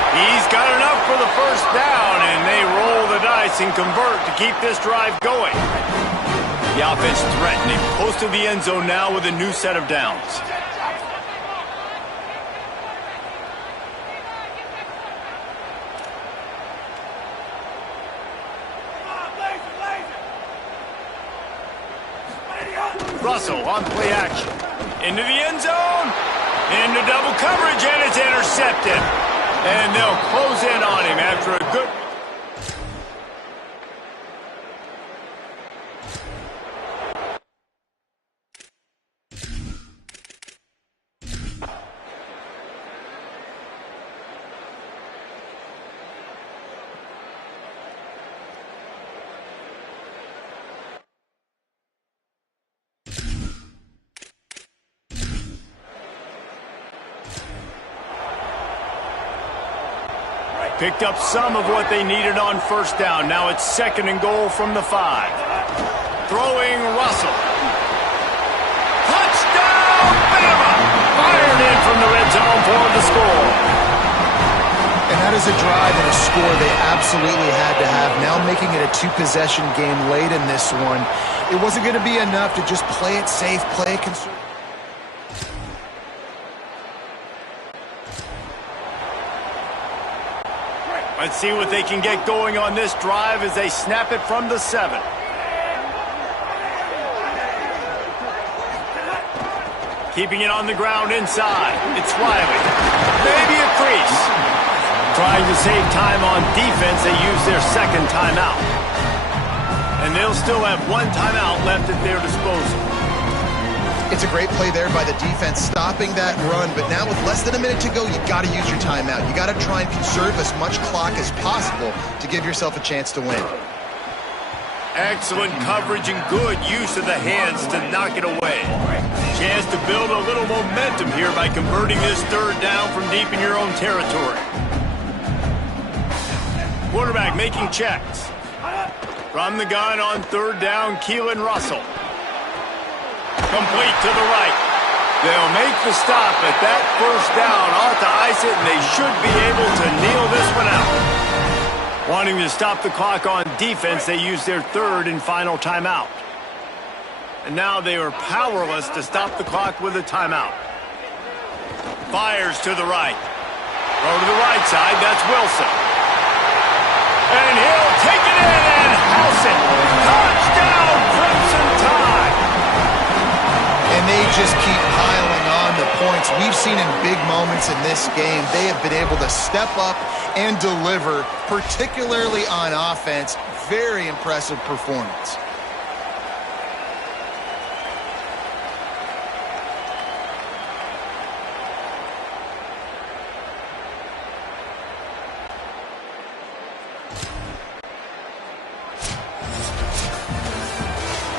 He's got enough for the first down, and they roll the dice and convert to keep this drive going. The offense threatening, close to the end zone now with a new set of downs. Russell on play action. Into the end zone. Into double coverage, and it's intercepted. And they'll close in on him after a good... Picked up some of what they needed on first down. Now it's 2nd and goal from the 5. Throwing Russell. Touchdown, Bama! Fired in from the red zone for the score. And that is a drive and a score they absolutely had to have. Now making it a 2-possession game late in this one. It wasn't going to be enough to just play it safe, play it conservative. Let's see what they can get going on this drive as they snap it from the 7. Keeping it on the ground inside. It's Riley. Maybe a crease. Trying to save time on defense, they use their 2nd timeout. And they'll still have 1 timeout left at their disposal. It's a great play there by the defense, stopping that run. But now with less than a minute to go, you got to use your timeout. You got to try and conserve as much clock as possible to give yourself a chance to win. Excellent coverage and good use of the hands to knock it away. Chance to build a little momentum here by converting this third down from deep in your own territory. Quarterback making checks. From the gun on third down, Keelan Russell. Complete to the right. They'll make the stop, but that first down ought to ice it, and they should be able to kneel this one out. Wanting to stop the clock on defense, they use their third and final timeout. And now they are powerless to stop the clock with a timeout. Fires to the right. Throw to the right side, that's Wilson. And he'll take it in and house it. Touchdown, Crimson Tide! And they just keep piling on the points. We've seen in big moments in this game, they have been able to step up and deliver, particularly on offense. Very impressive performance.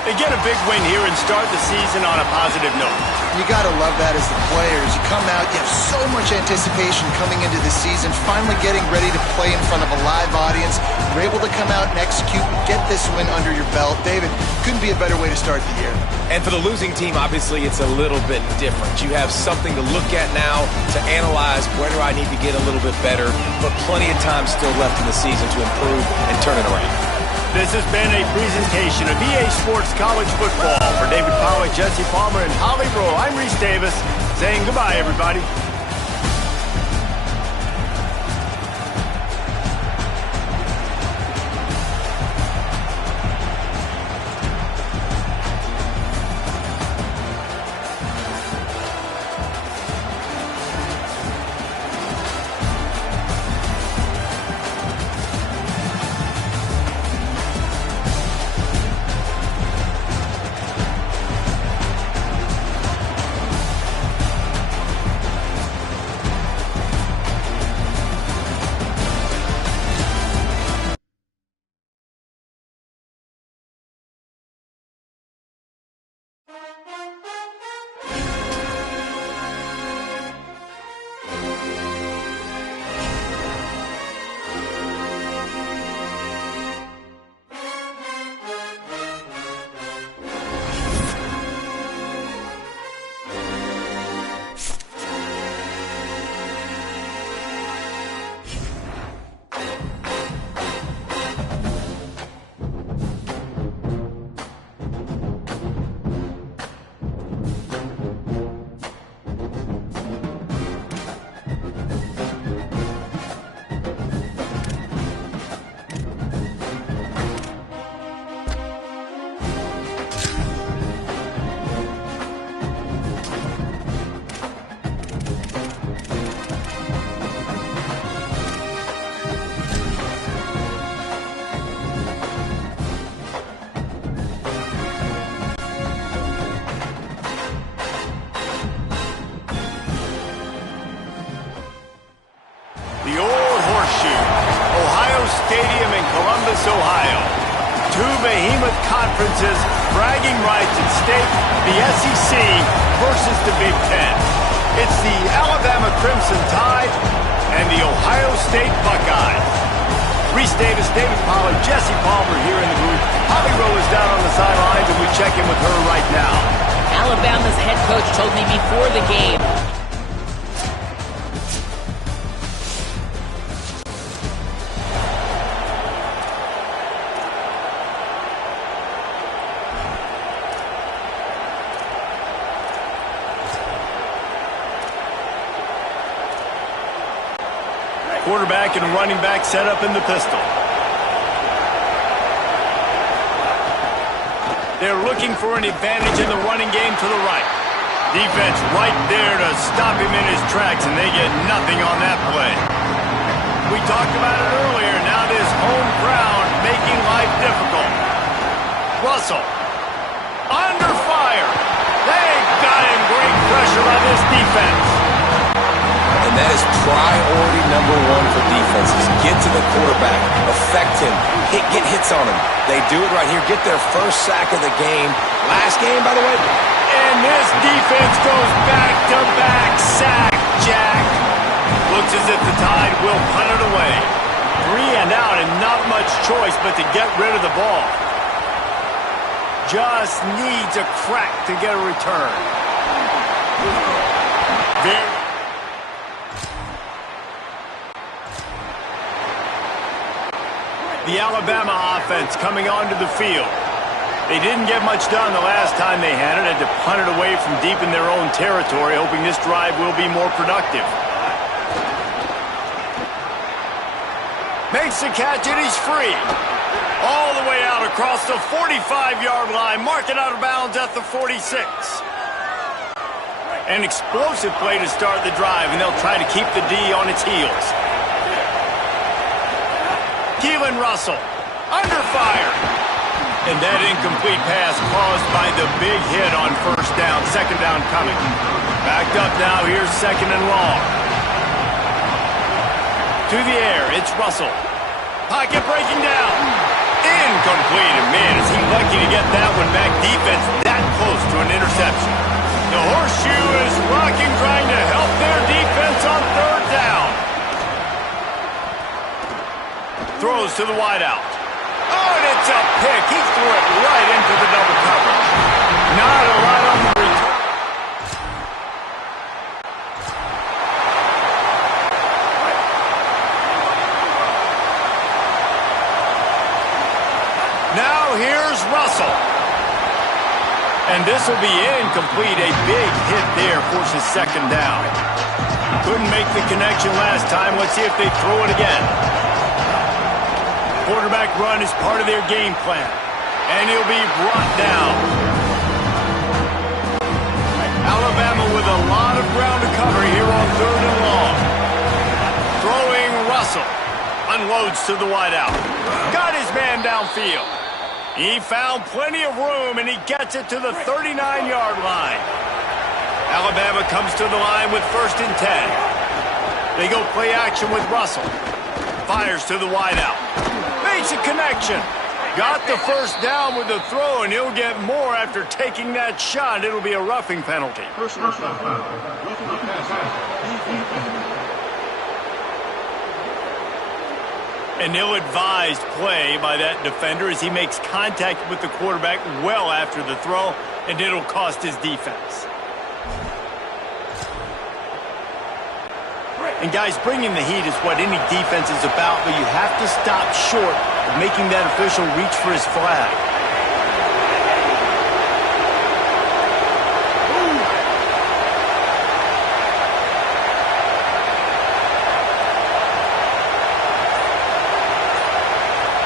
They get a big win here and start the season on a positive note. You got to love that as the players. You come out, you have so much anticipation coming into the season, finally getting ready to play in front of a live audience. You're able to come out and execute, get this win under your belt. David, couldn't be a better way to start the year. And for the losing team, obviously, it's a little bit different. You have something to look at now to analyze where do I need to get a little bit better, but plenty of time still left in the season to improve and turn it around. This has been a presentation of EA Sports College Football. For David Pollack, Jesse Palmer, and Holly Rowe, I'm Reese Davis, saying goodbye, everybody. Ohio. Two behemoth conferences, bragging rights at stake, the SEC versus the Big Ten. It's the Alabama Crimson Tide and the Ohio State Buckeyes. Reese Davis, David Pollack, Jesse Palmer here in the booth. Holly Rowe is down on the sidelines, and we check in with her right now. Alabama's head coach told me before the game. Quarterback and running back set up in the pistol. They're looking for an advantage in the running game to the right. Defense right there to stop him in his tracks, and they get nothing on that play. We talked about it earlier. Now this home crowd making life difficult. Russell under fire. They've got him. Great pressure by this defense. And that is priority number one for defenses. Get to the quarterback, affect him, get hits on him. They do it right here, get their first sack of the game. Last game, by the way. And this defense goes back-to-back sack, Jack. Looks as if the Tide will punt it away. 3 and out and not much choice but to get rid of the ball. Just needs a crack to get a return. The Alabama offense coming onto the field. They didn't get much done the last time they had it. Had to punt it away from deep in their own territory, hoping this drive will be more productive. Makes the catch and he's free. All the way out across the 45-yard line. Marking out of bounds at the 46. An explosive play to start the drive, and they'll try to keep the D on its heels. Keelan Russell under fire. And that incomplete pass caused by the big hit on first down. Second down coming. Backed up now. Here's second and long. To the air. It's Russell. Pocket breaking down. Incomplete. And man, is he lucky to get that one back. Defense that close to an interception. The horseshoe is rocking, trying to help their defense on third down. Throws to the wideout. Oh, and it's a pick. He threw it right into the double coverage. Not a lot on the return. Now here's Russell. And this will be incomplete. A big hit there forces second down. Couldn't make the connection last time. Let's see if they throw it again. Quarterback run is part of their game plan. And he'll be brought down. Alabama with a lot of ground to cover here on third and long. Throwing Russell. Unloads to the wideout. Got his man downfield. He found plenty of room, and he gets it to the 39-yard line. Alabama comes to the line with first and 10. They go play action with Russell. Fires to the wideout. Makes a connection. Got the first down with the throw, and he'll get more after taking that shot. It'll be a roughing penalty. Personal foul. Roughing the passer. An ill-advised play by that defender as he makes contact with the quarterback well after the throw, and it'll cost his defense. And guys, bringing the heat is what any defense is about, but you have to stop short of making that official reach for his flag.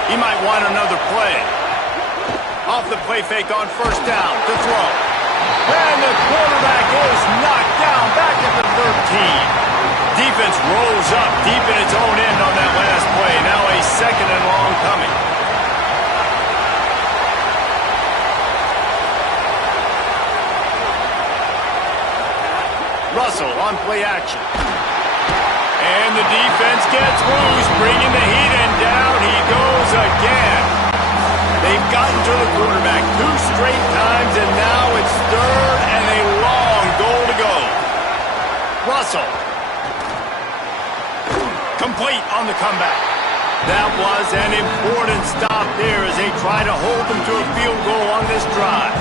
He might want another play. Off the play fake on first down to throw. And the quarterback is knocked down back at the 13. Defense rolls up deep in its own end on that last play. Now a second and long coming. Russell on play action. And the defense gets loose, bringing the heat, and down he goes again. They've gotten to the quarterback 2 straight times, and now it's third and a long goal to go. Russell. Complete on the comeback. That was an important stop there as they try to hold them to a field goal on this drive.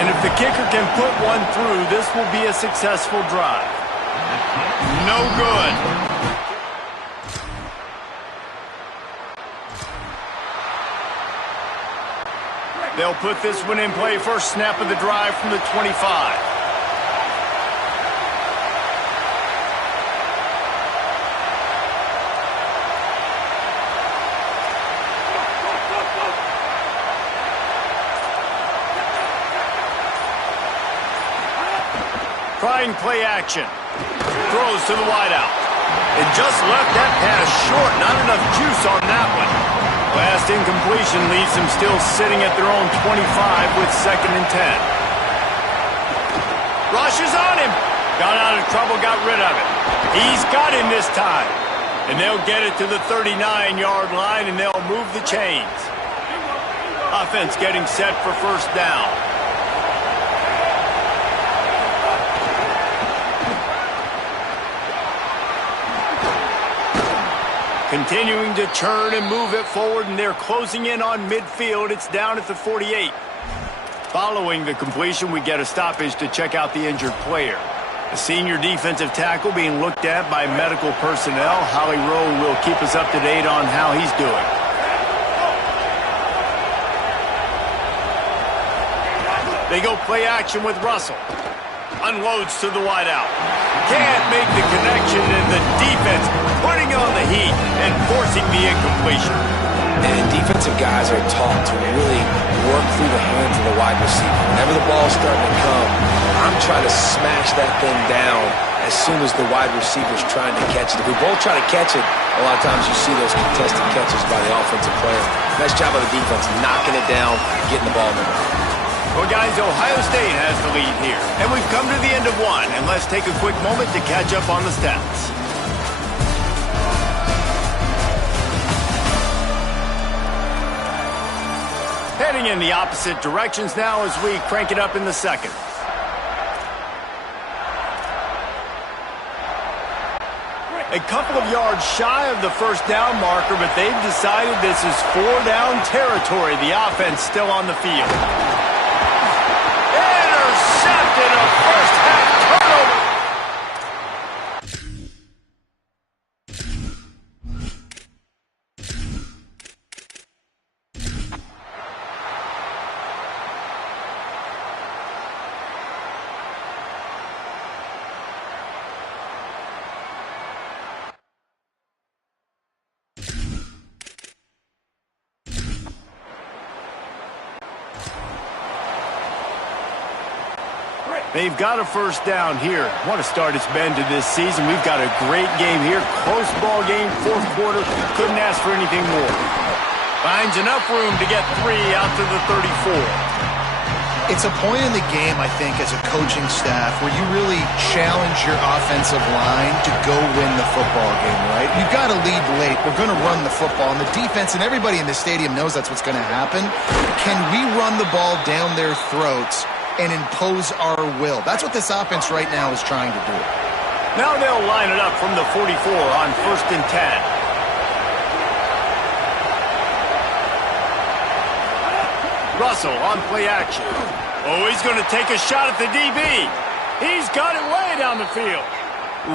And if the kicker can put one through, this will be a successful drive. No good. They'll put this one in play. First snap of the drive from the 25. Trying play action. Throws to the wideout. It just left that pass short. Not enough juice on that one. Last incompletion leaves them still sitting at their own 25 with second and 10. Rushes on him. Got out of trouble, got rid of it. He's got him this time. And they'll get it to the 39-yard line, and they'll move the chains. Offense getting set for first down. Continuing to churn and move it forward, and they're closing in on midfield. It's down at the 48. Following the completion, we get a stoppage to check out the injured player. A senior defensive tackle being looked at by medical personnel. Holly Rowe will keep us up to date on how he's doing. They go play action with Russell. Unloads to the wideout. Can't make the connection, and the defense putting on the heat and forcing the incompletion. And defensive guys are taught to really work through the hands of the wide receiver. Whenever the ball's starting to come, I'm trying to smash that thing down as soon as the wide receiver's trying to catch it. If we both try to catch it, a lot of times you see those contested catches by the offensive player. Nice job by the defense, knocking it down, getting the ball in the ground. Well, guys, Ohio State has the lead here. And we've come to the end of one, and let's take a quick moment to catch up on the stats. Heading in the opposite directions now as we crank it up in the second. A couple of yards shy of the first down marker, but they've decided this is 4-down territory. The offense still on the field. Intercepted, a first-half turnover. They've got a first down here. What a start it's been to this season. We've got a great game here. Close ball game, fourth quarter. Couldn't ask for anything more. Finds enough room to get 3 out to the 34. It's a point in the game, I think, as a coaching staff where you really challenge your offensive line to go win the football game, right? You've got to lead late. We're going to run the football. And the defense and everybody in the stadium knows that's what's going to happen. Can we run the ball down their throats and impose our will? That's what this offense right now is trying to do. Now they'll line it up from the 44 on 1st and 10. Russell on play action. Oh, he's going to take a shot at the DB. He's got it way down the field.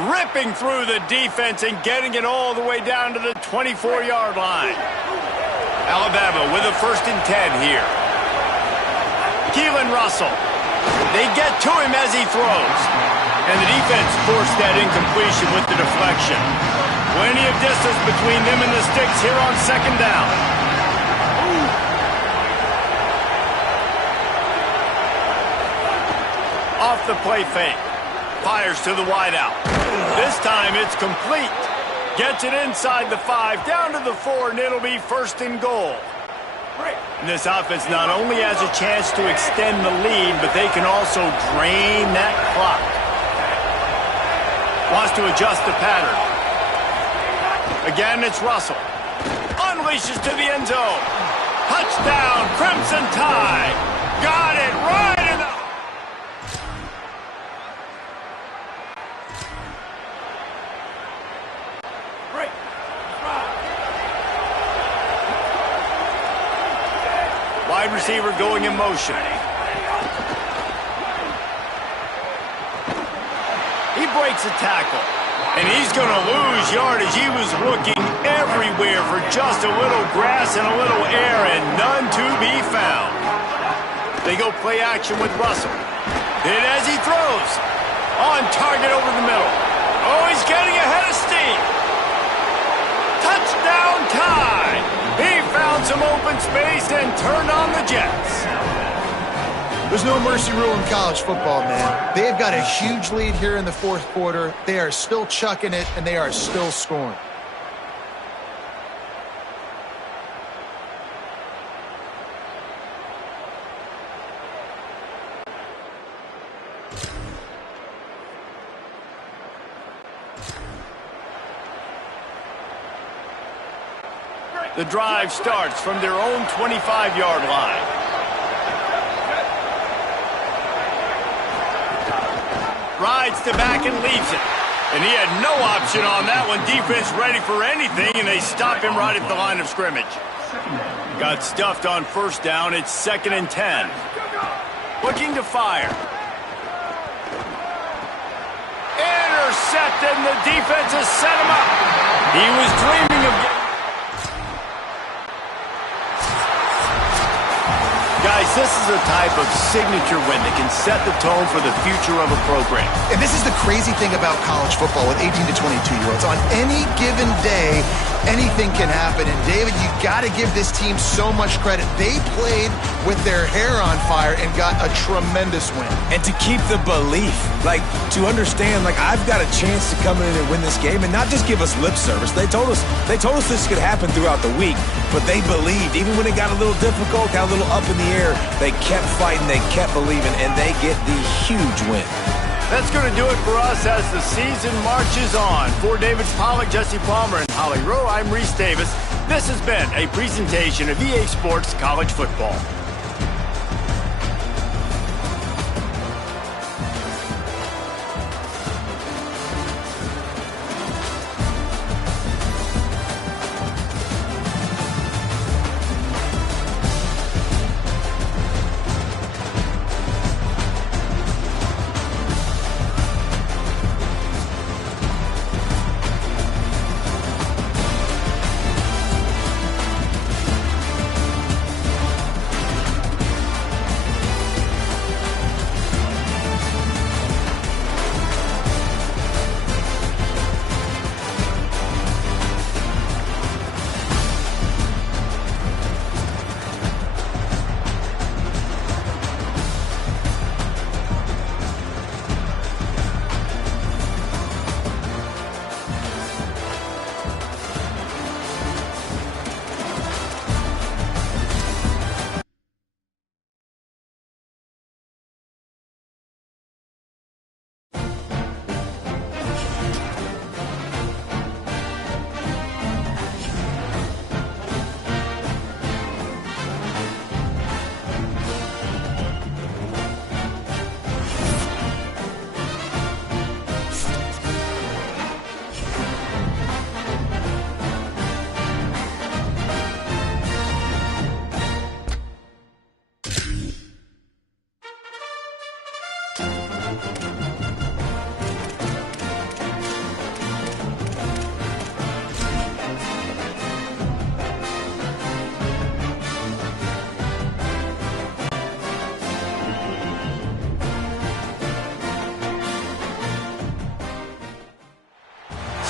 Ripping through the defense and getting it all the way down to the 24-yard line. Alabama with a 1st and 10 here. Keelan Russell. They get to him as he throws. And the defense forced that incompletion with the deflection. Plenty of distance between them and the sticks here on 2nd down. Off the play fake. Fires to the wideout. This time it's complete. Gets it inside the 5, down to the 4, and it'll be 1st and goal. And this offense not only has a chance to extend the lead, but they can also drain that clock. Wants to adjust the pattern. Again, it's Russell. Unleashes to the end zone. Touchdown, Crimson Tide. Got it right in the... Wide receiver going in motion. He breaks a tackle. And he's going to lose yardage. He was looking everywhere for just a little grass and a little air, and none to be found. They go play action with Russell. Hit as he throws. On target over the middle. Oh, he's getting ahead of steam. Touchdown Tide. He found some open space and turned on the Jets. There's no mercy rule in college football, man. They've got a huge lead here in the 4th quarter. They are still chucking it, and they are still scoring. The drive starts from their own 25-yard line. Rides to back and leaves it. And he had no option on that one. Defense ready for anything, and they stop him right at the line of scrimmage. Got stuffed on first down. It's 2nd and 10. Looking to fire. Intercepted, and the defense has set him up. He was dreaming of getting... Guys, this is a type of signature win that can set the tone for the future of a program. And this is the crazy thing about college football with 18 to 22-year-olds. On any given day, anything can happen. And David, you got to give this team so much credit. They played with their hair on fire and got a tremendous win. And to keep the belief, like to understand, like I've got a chance to come in and win this game and not just give us lip service. They told us this could happen throughout the week, but they believed. Even when it got a little difficult, got a little up in the air, they kept fighting, they kept believing, and they get the huge win. That's going to do it for us as the season marches on. For David Pollack, Jesse Palmer, and Holly Rowe, I'm Reese Davis. This has been a presentation of EA Sports College Football.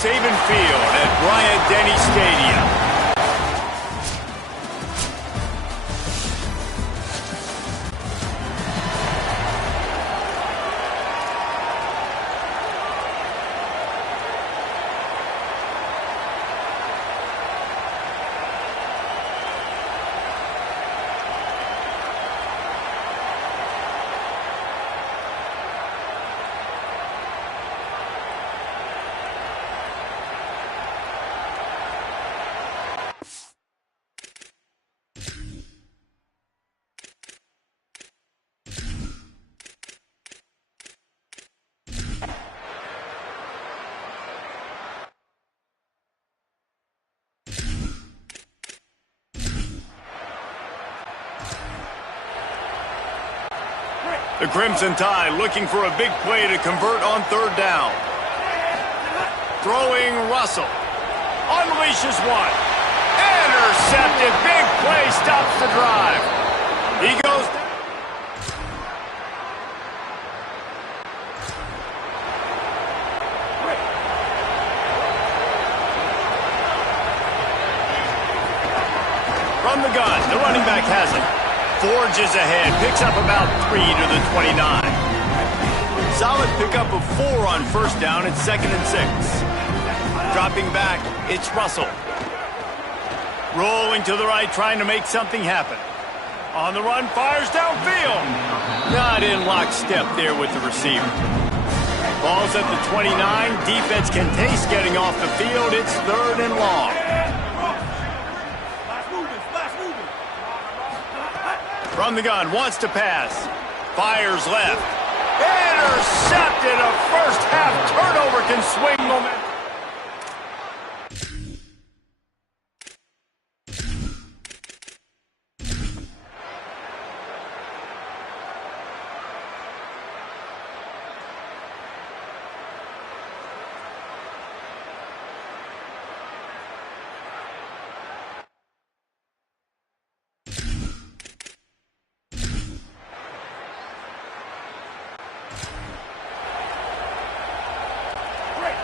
Saban Field at Bryant-Denny Stadium. The Crimson Tide looking for a big play to convert on third down. Throwing Russell. Unleashes one. Intercepted. Big play stops the drive. He goes down. From the gun, the running back has it. Forges ahead, picks up about 3 to the 29. Solid pickup of 4 on first down. It's 2nd and 6. Dropping back, it's Russell. Rolling to the right, trying to make something happen. On the run, fires downfield. Not in lockstep there with the receiver. Ball's at the 29. Defense can taste getting off the field. It's 3rd and long. From the gun, wants to pass. Fires left. Intercepted. A first half turnover can swing momentum.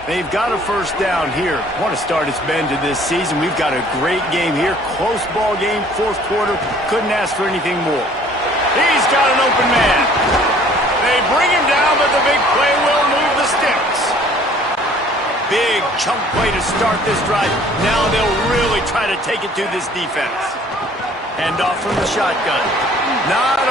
They've got a first down here. Want to start its bend to this season. We've got a great game here. Close ball game, fourth quarter. Couldn't ask for anything more. He's got an open man. They bring him down, but the big play will move the sticks. Big chunk play to start this drive. Now they'll really try to take it to this defense. Hand off from the shotgun. Not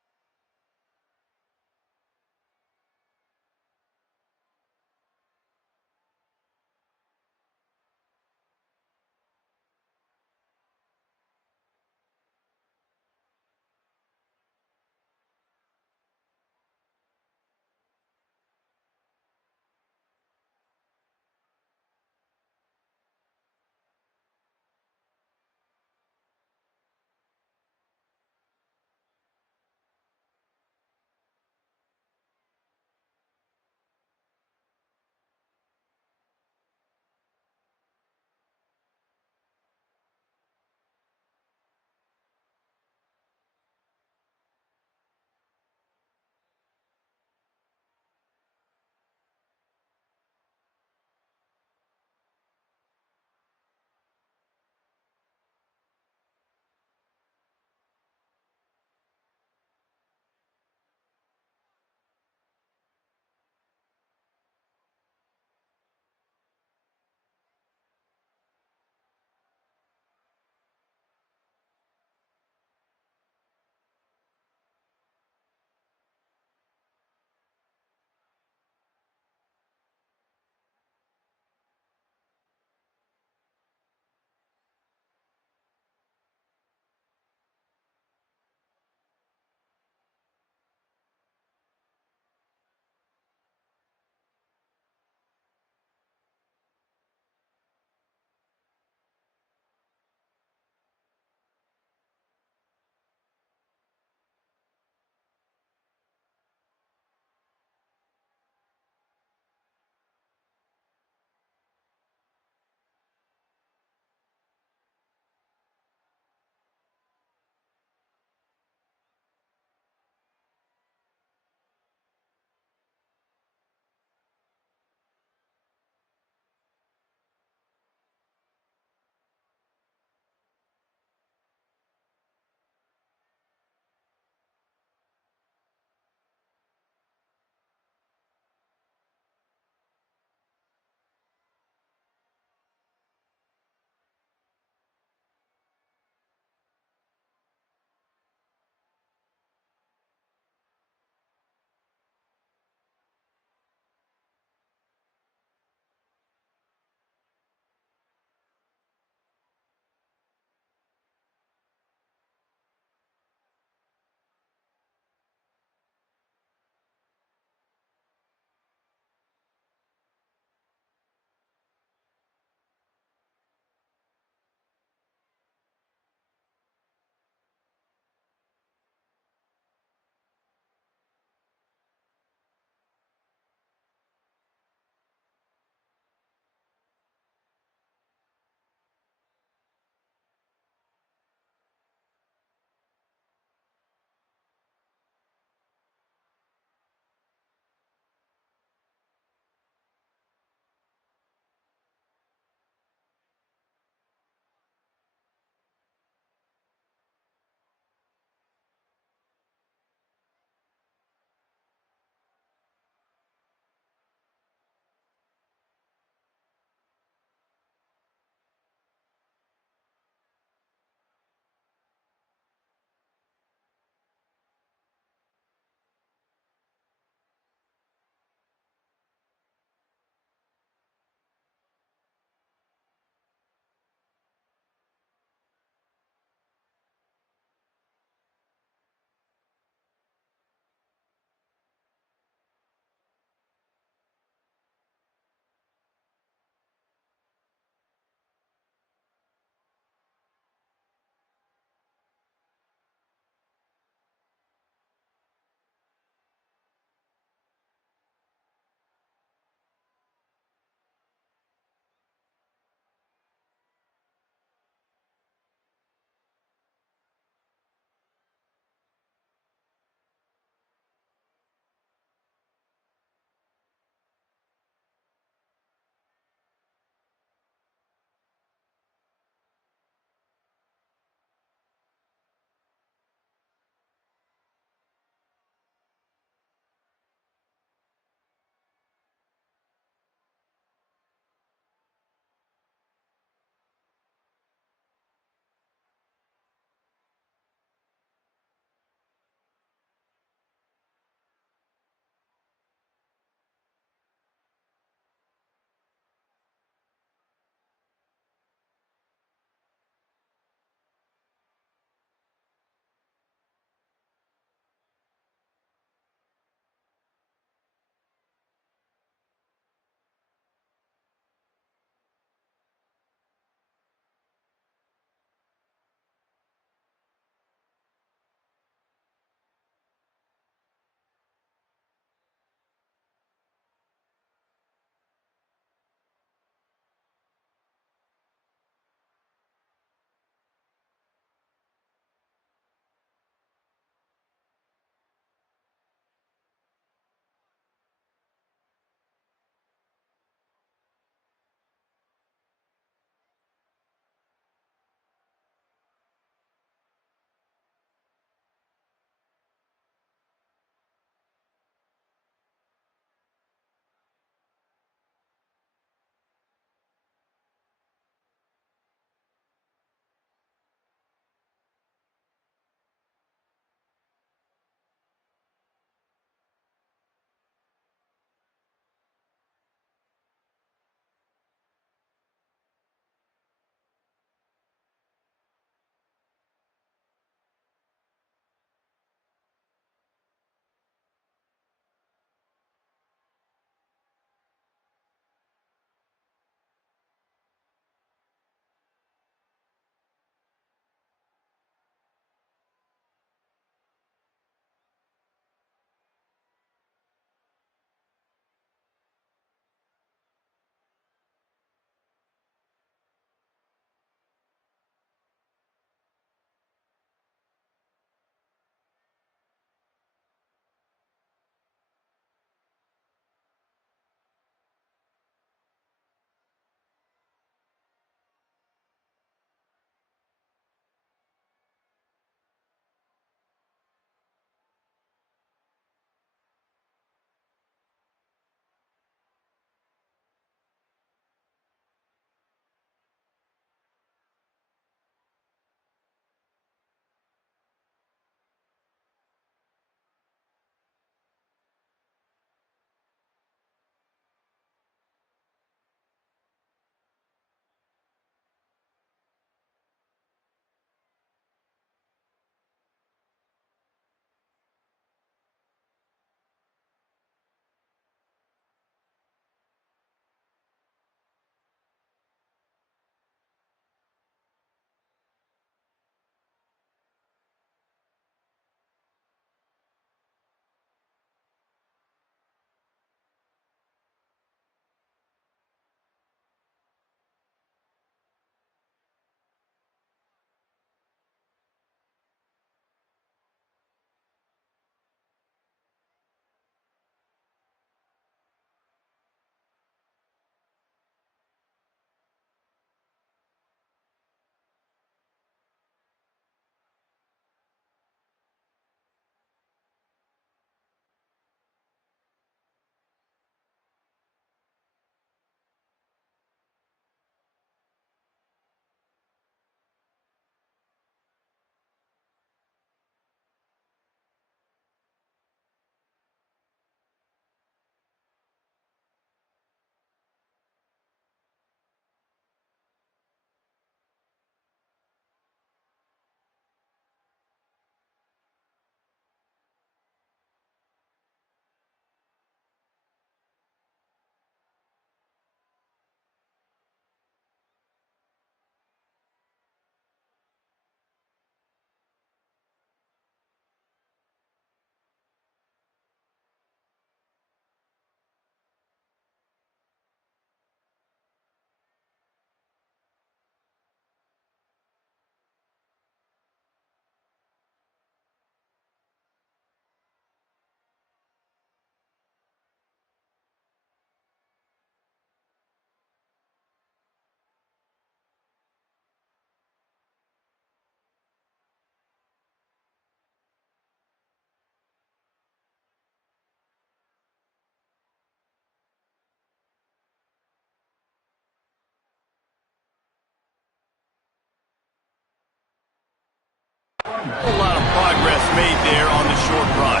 progress made there on the short run.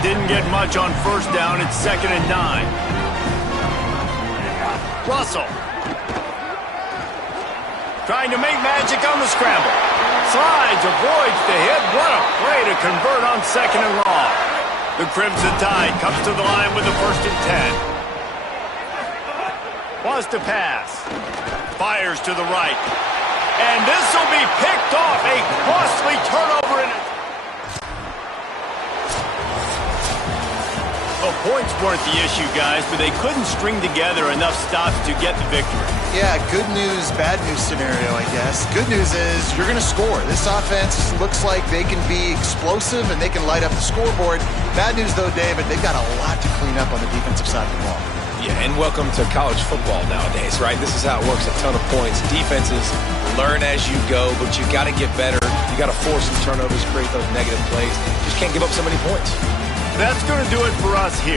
Didn't get much on first down. It's 2nd and 9. Russell. Trying to make magic on the scramble. Slides, avoids the hit. What a play to convert on 2nd and long. The Crimson Tide comes to the line with the 1st and 10. Wants to pass. Fires to the right. And this will be picked off. A costly turnover. Well, points weren't the issue, guys, but they couldn't string together enough stops to get the victory. Yeah, good news, bad news scenario, I guess. Good news is you're going to score. This offense looks like they can be explosive and they can light up the scoreboard. Bad news, though, David, they've got a lot to clean up on the defensive side of the ball. Yeah, and welcome to college football nowadays, right? This is how it works, a ton of points. Defenses learn as you go, but you got to get better. You got to force some turnovers, create those negative plays. Just can't give up so many points. That's going to do it for us here.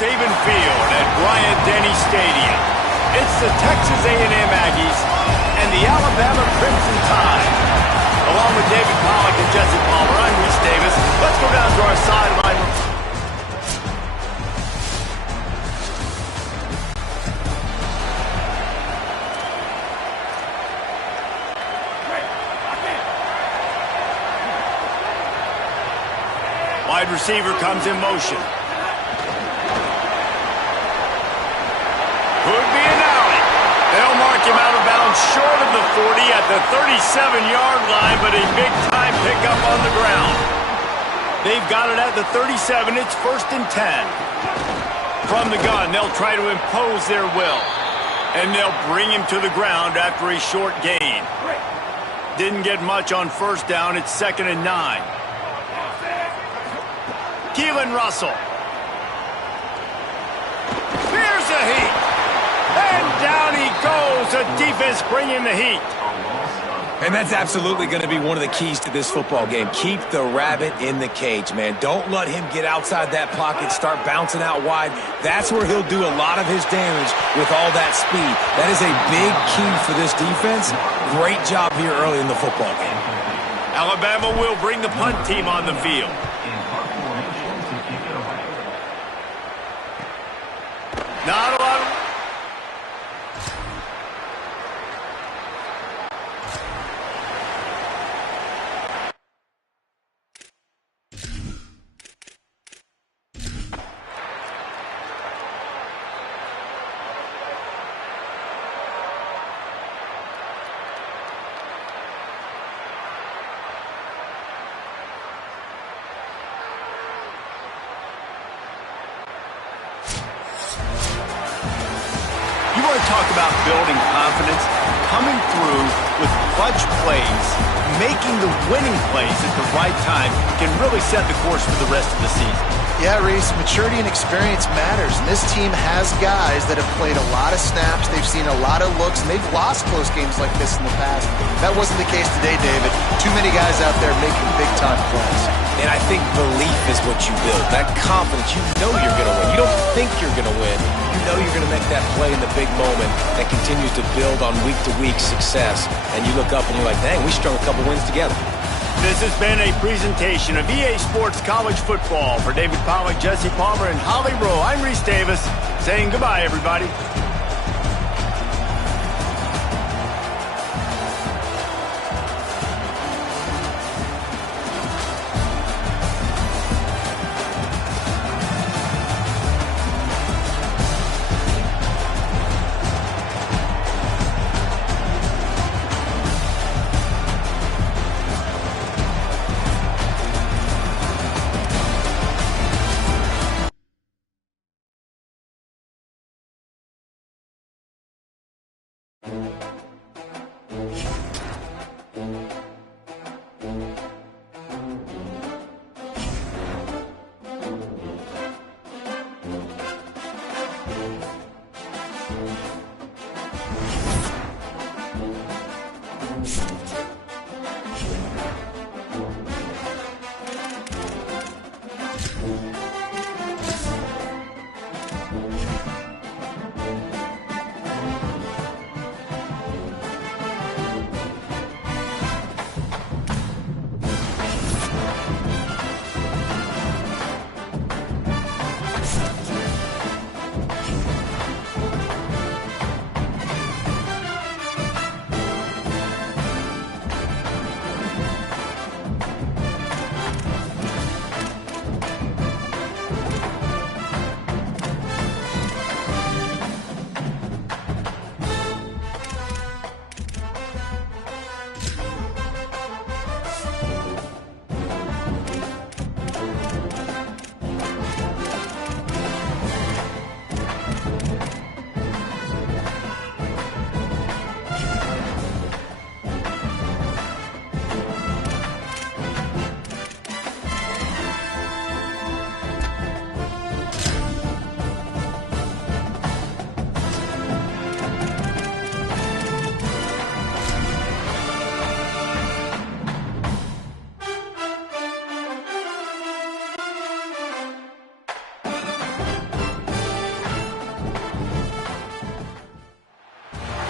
Saban Field at Bryant-Denny Stadium. It's the Texas A&M Aggies and the Alabama Crimson Tide. Along with David Pollack and Jesse Palmer, I'm Reese Davis. Let's go down to our sideline. Wide receiver comes in motion. Could be an alley. They'll mark him out of bounds short of the 40 at the 37-yard line, but a big-time pickup on the ground. They've got it at the 37. It's 1st and 10. From the gun, they'll try to impose their will, and they'll bring him to the ground after a short gain. Didn't get much on first down. It's 2nd and 9. Keelan Russell. Here's the heat. And down he goes. The defense bringing the heat. And that's absolutely going to be one of the keys to this football game. Keep the rabbit in the cage, man. Don't let him get outside that pocket, start bouncing out wide. That's where he'll do a lot of his damage with all that speed. That is a big key for this defense. Great job here early in the football game. Alabama will bring the punt team on the field. Not a lot of... You want to talk about building confidence? Coming through with clutch plays, making the winning plays at the right time can really set the course for the rest of the season. Yeah, Reese, maturity and experience matters, and this team has guys that have played a lot of snaps, they've seen a lot of looks, and they've lost close games like this in the past. That wasn't the case today, David. Too many guys out there making big-time plays. And I think belief is what you build. That confidence, you know you're going to win. You don't think you're going to win. You know you're going to make that play in the big moment that continues to build on week-to-week success. And you look up and you're like, dang, we strung a couple wins together. This has been a presentation of EA Sports College Football. For David Pollack, Jesse Palmer, and Holly Rowe, I'm Reese Davis, saying goodbye, everybody.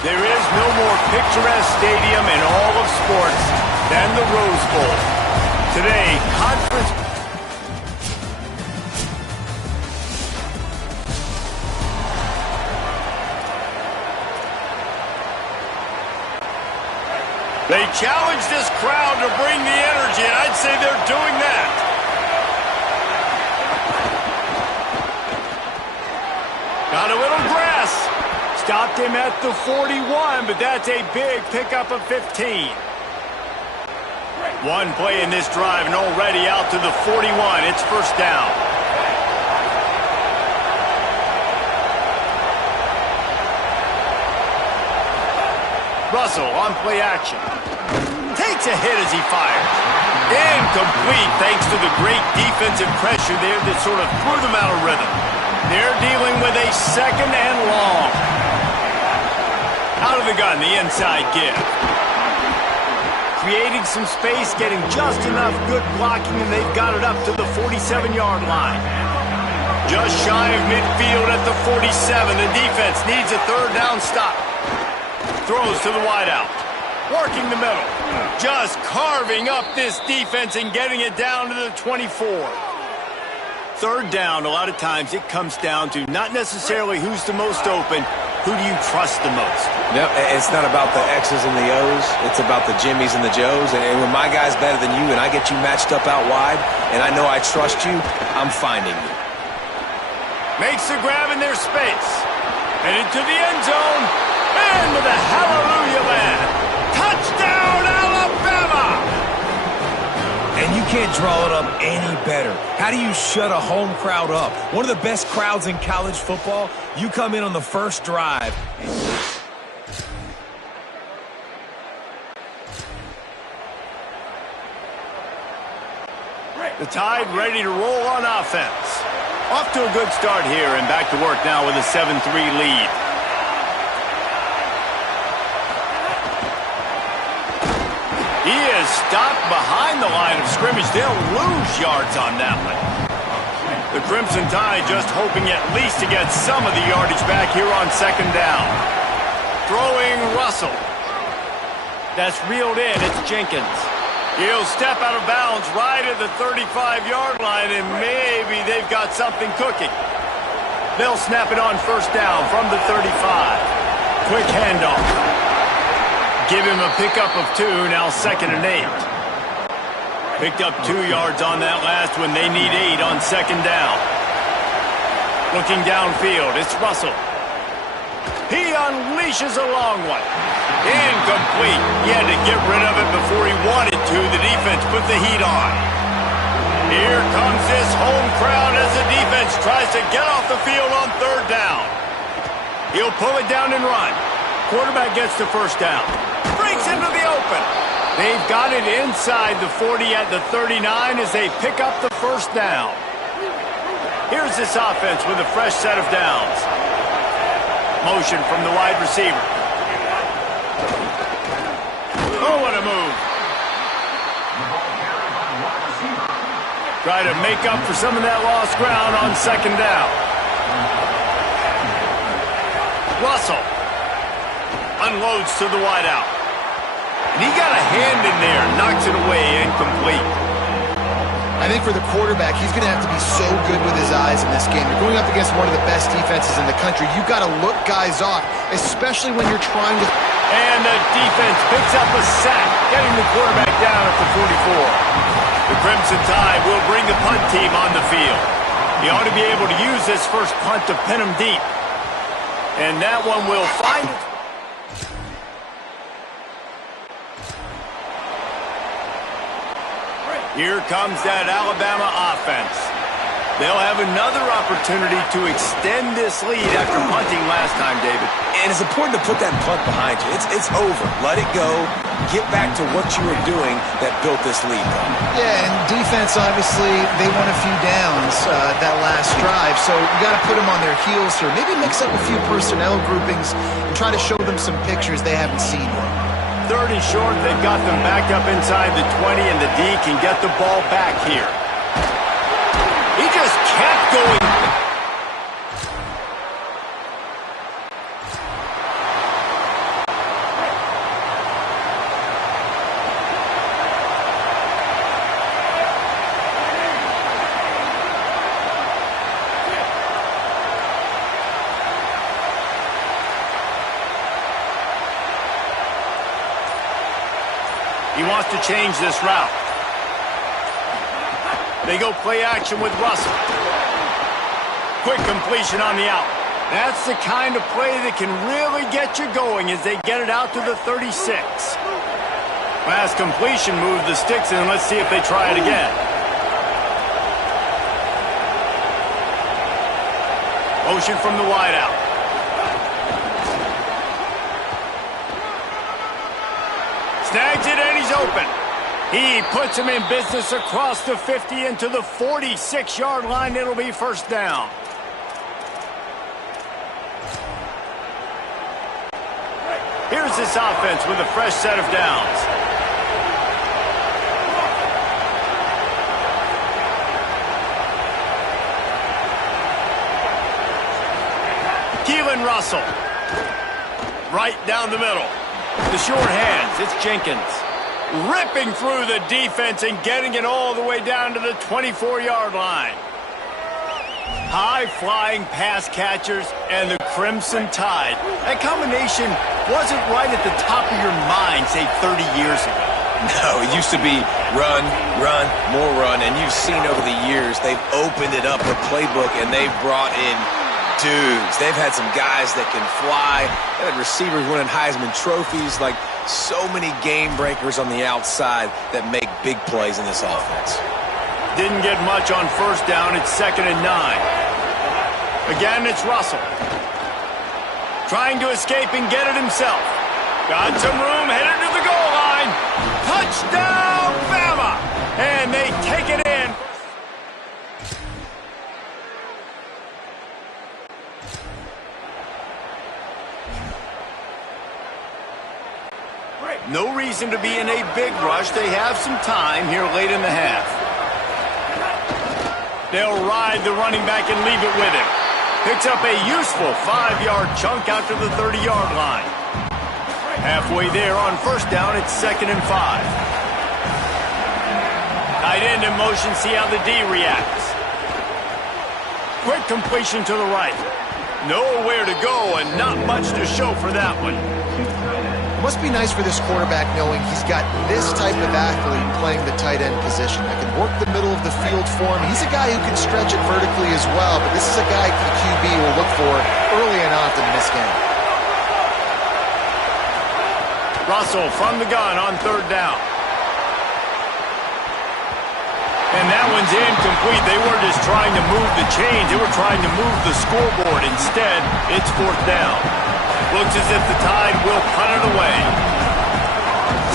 There is no more picturesque stadium in all of sports than the Rose Bowl. Today, conference... They challenge this crowd to bring the energy, and I'd say they're doing that. Got a little grass. Stopped him at the 41, but that's a big pickup of 15. One play in this drive, and already out to the 41. It's first down. Russell on play action. Takes a hit as he fires. Incomplete thanks to the great defensive pressure there that sort of threw them out of rhythm. They're dealing with a second and long. Out of the gun, the inside give. Creating some space, getting just enough good blocking, and they've got it up to the 47-yard line. Just shy of midfield at the 47. The defense needs a third down stop. Throws to the wideout. Working the middle. Just carving up this defense and getting it down to the 24. Third down, a lot of times it comes down to not necessarily who's the most open, who do you trust the most? No, it's not about the X's and the O's. It's about the Jimmys and the Joes. And when my guy's better than you and I get you matched up out wide and I know I trust you, I'm finding you. Makes the grab in their space. Headed to the end zone. Into the hallelujah land. Touchdown, Alabama! And you can't draw it up any better. How do you shut a home crowd up? One of the best crowds in college football. You come in on the first drive. The Tide ready to roll on offense. Off to a good start here and back to work now with a 7-3 lead. He is stopped behind the line of scrimmage. They'll lose yards on that one. The Crimson Tide just hoping at least to get some of the yardage back here on second down. Throwing Russell. That's reeled in. It's Jenkins. He'll step out of bounds right at the 35-yard line, and maybe they've got something cooking. They'll snap it on first down from the 35. Quick handoff. Give him a pickup of 2, now 2nd and 8. Picked up 2 yards on that last one. They need 8 on second down. Looking downfield, it's Russell. He unleashes a long one. Incomplete. He had to get rid of it before he wanted to. The defense put the heat on. Here comes this home crowd as the defense tries to get off the field on third down. He'll pull it down and run. Quarterback gets the first down. Breaks into the open. They've got it inside the 40 at the 39 as they pick up the first down. Here's this offense with a fresh set of downs. Motion from the wide receiver. Oh, what a move. Try to make up for some of that lost ground on second down. Russell unloads to the wideout. And he got a hand in there, knocks it away, incomplete. I think for the quarterback, he's going to have to be so good with his eyes in this game. You're going up against one of the best defenses in the country. You've got to look guys off, especially when you're trying to... And the defense picks up a sack, getting the quarterback down at the 44. The Crimson Tide will bring the punt team on the field. He ought to be able to use this first punt to pin him deep. And that one will find it. Here comes that Alabama offense. They'll have another opportunity to extend this lead after punting last time, David. And it's important to put that punt behind you. It's over. Let it go. Get back to what you were doing that built this lead. Yeah, and defense, obviously, they won a few downs that last drive, so you got to put them on their heels here. Maybe mix up a few personnel groupings and try to show them some pictures they haven't seen yet. Third and short, they've got them backed up inside the 20, and the D can get the ball back here. He just kept going. He wants to change this route. They go play action with Russell. Quick completion on the out. That's the kind of play that can really get you going as they get it out to the 36. Last completion moved the sticks in. Let's see if they try it again. Motion from the wideout. Snags it and he's open. He puts him in business across the 50 into the 46-yard line. It'll be first down. Here's this offense with a fresh set of downs. Keelan Russell. Right down the middle. The short hands. It's Jenkins. Ripping through the defense and getting it all the way down to the 24-yard line. High-flying pass catchers and the Crimson Tide. That combination wasn't right at the top of your mind, say, 30 years ago. No, it used to be run, run, more run, and you've seen over the years they've opened it up, the playbook, and they've brought in dudes. They've had some guys that can fly. They've had receivers winning Heisman trophies, like so many game breakers on the outside that make big plays in this offense. Didn't get much on first down. It's 2nd and 9. Again, it's Russell. Trying to escape and get it himself. Got some room, headed to the goal line. Touchdown, Bama! And they take it in. No reason to be in a big rush. They have some time here late in the half. They'll ride the running back and leave it with him. Picks up a useful 5-yard chunk out to the 30-yard line. Halfway there on first down, it's 2nd and 5. Tight end in motion, see how the D reacts. Quick completion to the right. Nowhere to go and not much to show for that one. It must be nice for this quarterback knowing he's got this type of athlete playing the tight end position that can work the middle of the field for him. He's a guy who can stretch it vertically as well, but this is a guy the QB will look for early and often in this game. Russell from the gun on 3rd down. And that one's incomplete. They were just trying to move the chains. They were trying to move the scoreboard. Instead, it's 4th down. Looks as if the Tide will punt it away.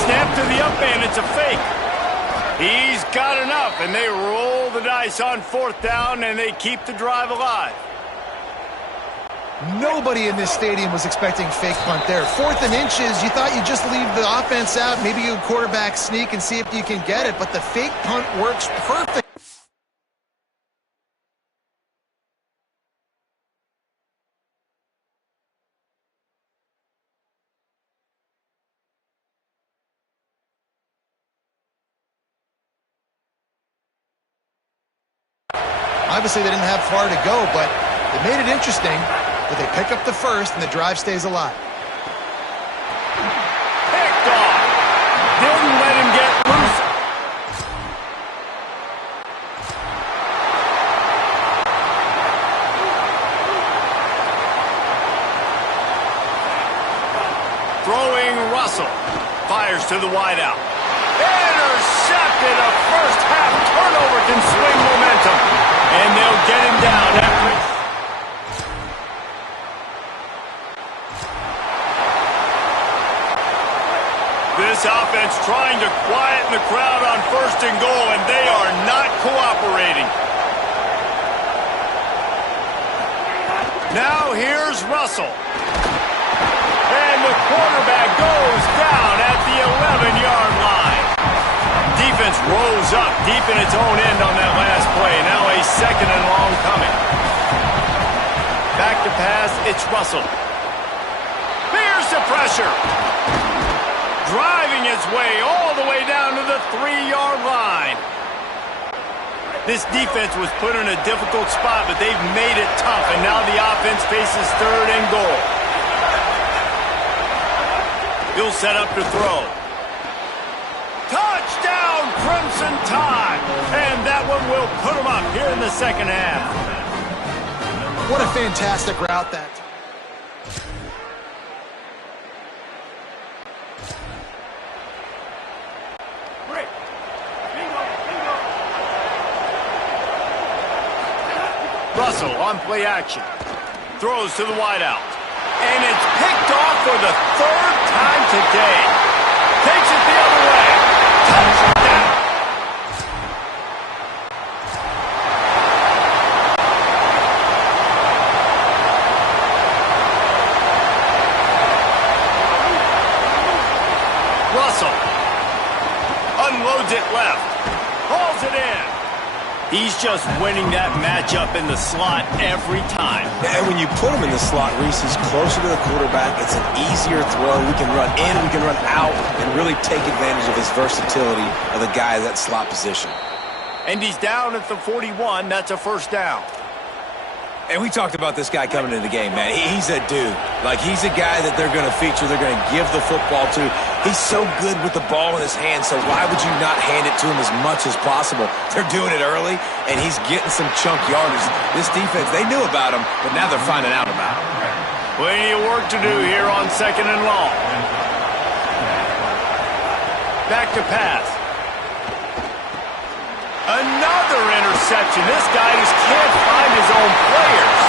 Snap to the up man. It's a fake. He's got enough, and they roll the dice on 4th down, and they keep the drive alive. Nobody in this stadium was expecting fake punt there. 4th and inches, you thought you'd just leave the offense out, maybe you quarterback sneak and see if you can get it, but the fake punt works perfect. Obviously, they didn't have far to go, but they made it interesting. But they pick up the first, and the drive stays alive. Picked off. Didn't let him get loose. Throwing Russell. Fires to the wideout. Intercepted. A first half turnover can swing momentum. And they'll get him down after it. This offense trying to quieten the crowd on 1st and goal, and they are not cooperating. Now here's Russell. And the quarterback goes down at the 11-yard line. Defense rolls up deep in its own end on that last play. Now a 2nd and long coming. Back to pass, it's Russell. Here's the pressure. Driving his way all the way down to the 3-yard line. This defense was put in a difficult spot, but they've made it tough, and now the offense faces 3rd and goal. He'll set up to throw. Touchdown, Crimson Tide! And that one will put them up here in the 2nd half. What a fantastic route that. Russell on play action. Throws to the wideout. And it's picked off for the 3rd time today. Takes it the other way. Touchdown. Russell unloads it left. Hauls it in. He's just winning that matchup in the slot every time. And when you put him in the slot, Reese, he's closer to the quarterback. It's an easier throw. We can run in, we can run out, and really take advantage of his versatility of the guy at that slot position. And he's down at the 41. That's a first down. And we talked about this guy coming into the game, man. He's a dude. Like, he's a guy that they're going to feature, they're going to give the football to. He's so good with the ball in his hand, so why would you not hand it to him as much as possible? They're doing it early, and he's getting some chunk yardage. This defense, they knew about him, but now they're finding out about him. Plenty of work to do here on 2nd and long. Back to pass. Another interception. This guy just can't find his own players.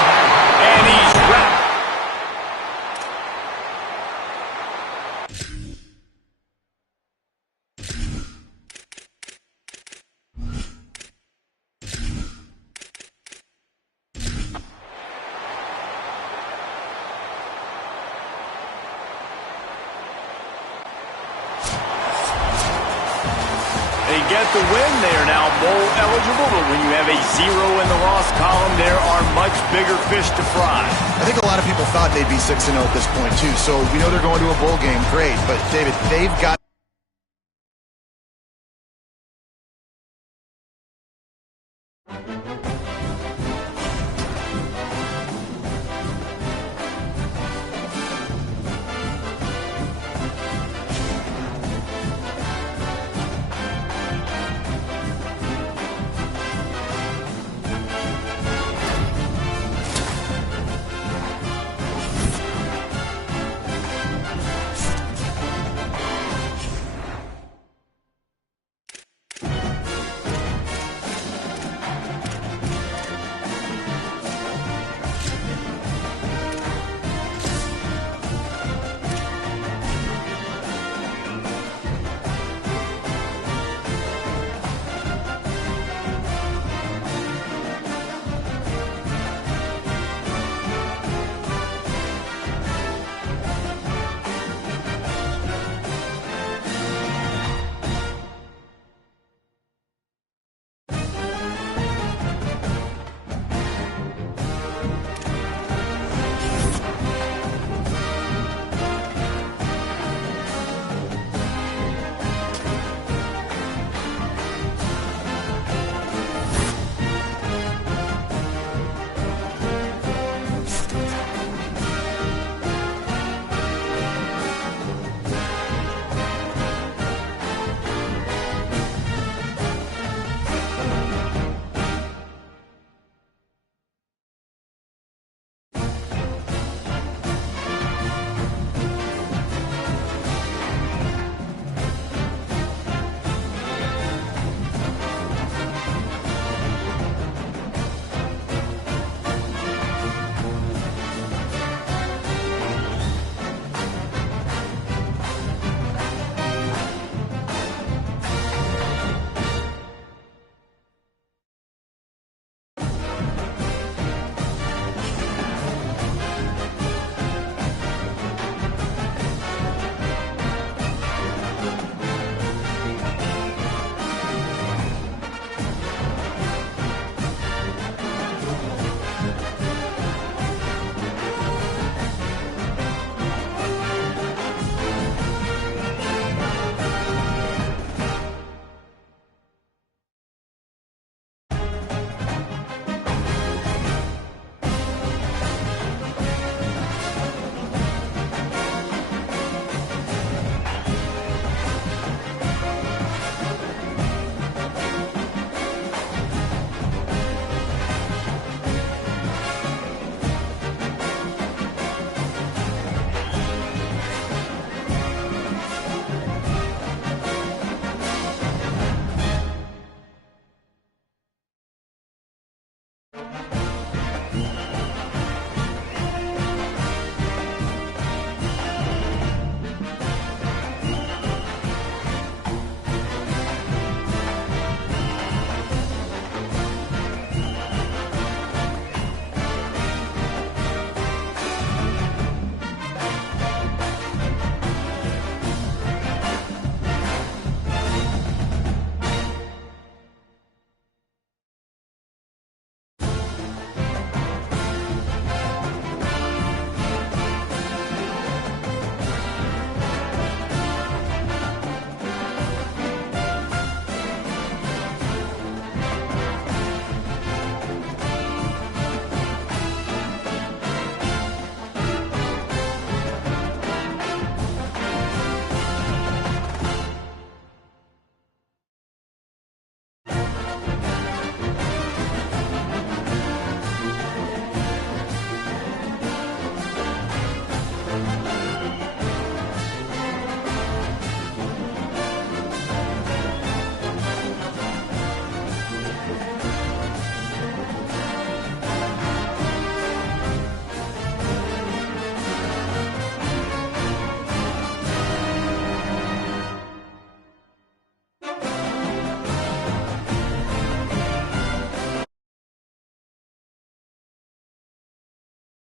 And he's wrapped. They get the win. They are now bowl eligible, but when you have a 0 in the loss column, there are much bigger fish to fry. I think a lot of people thought they'd be 6-0 at this point, too. So we know they're going to a bowl game. Great. But, David, they've got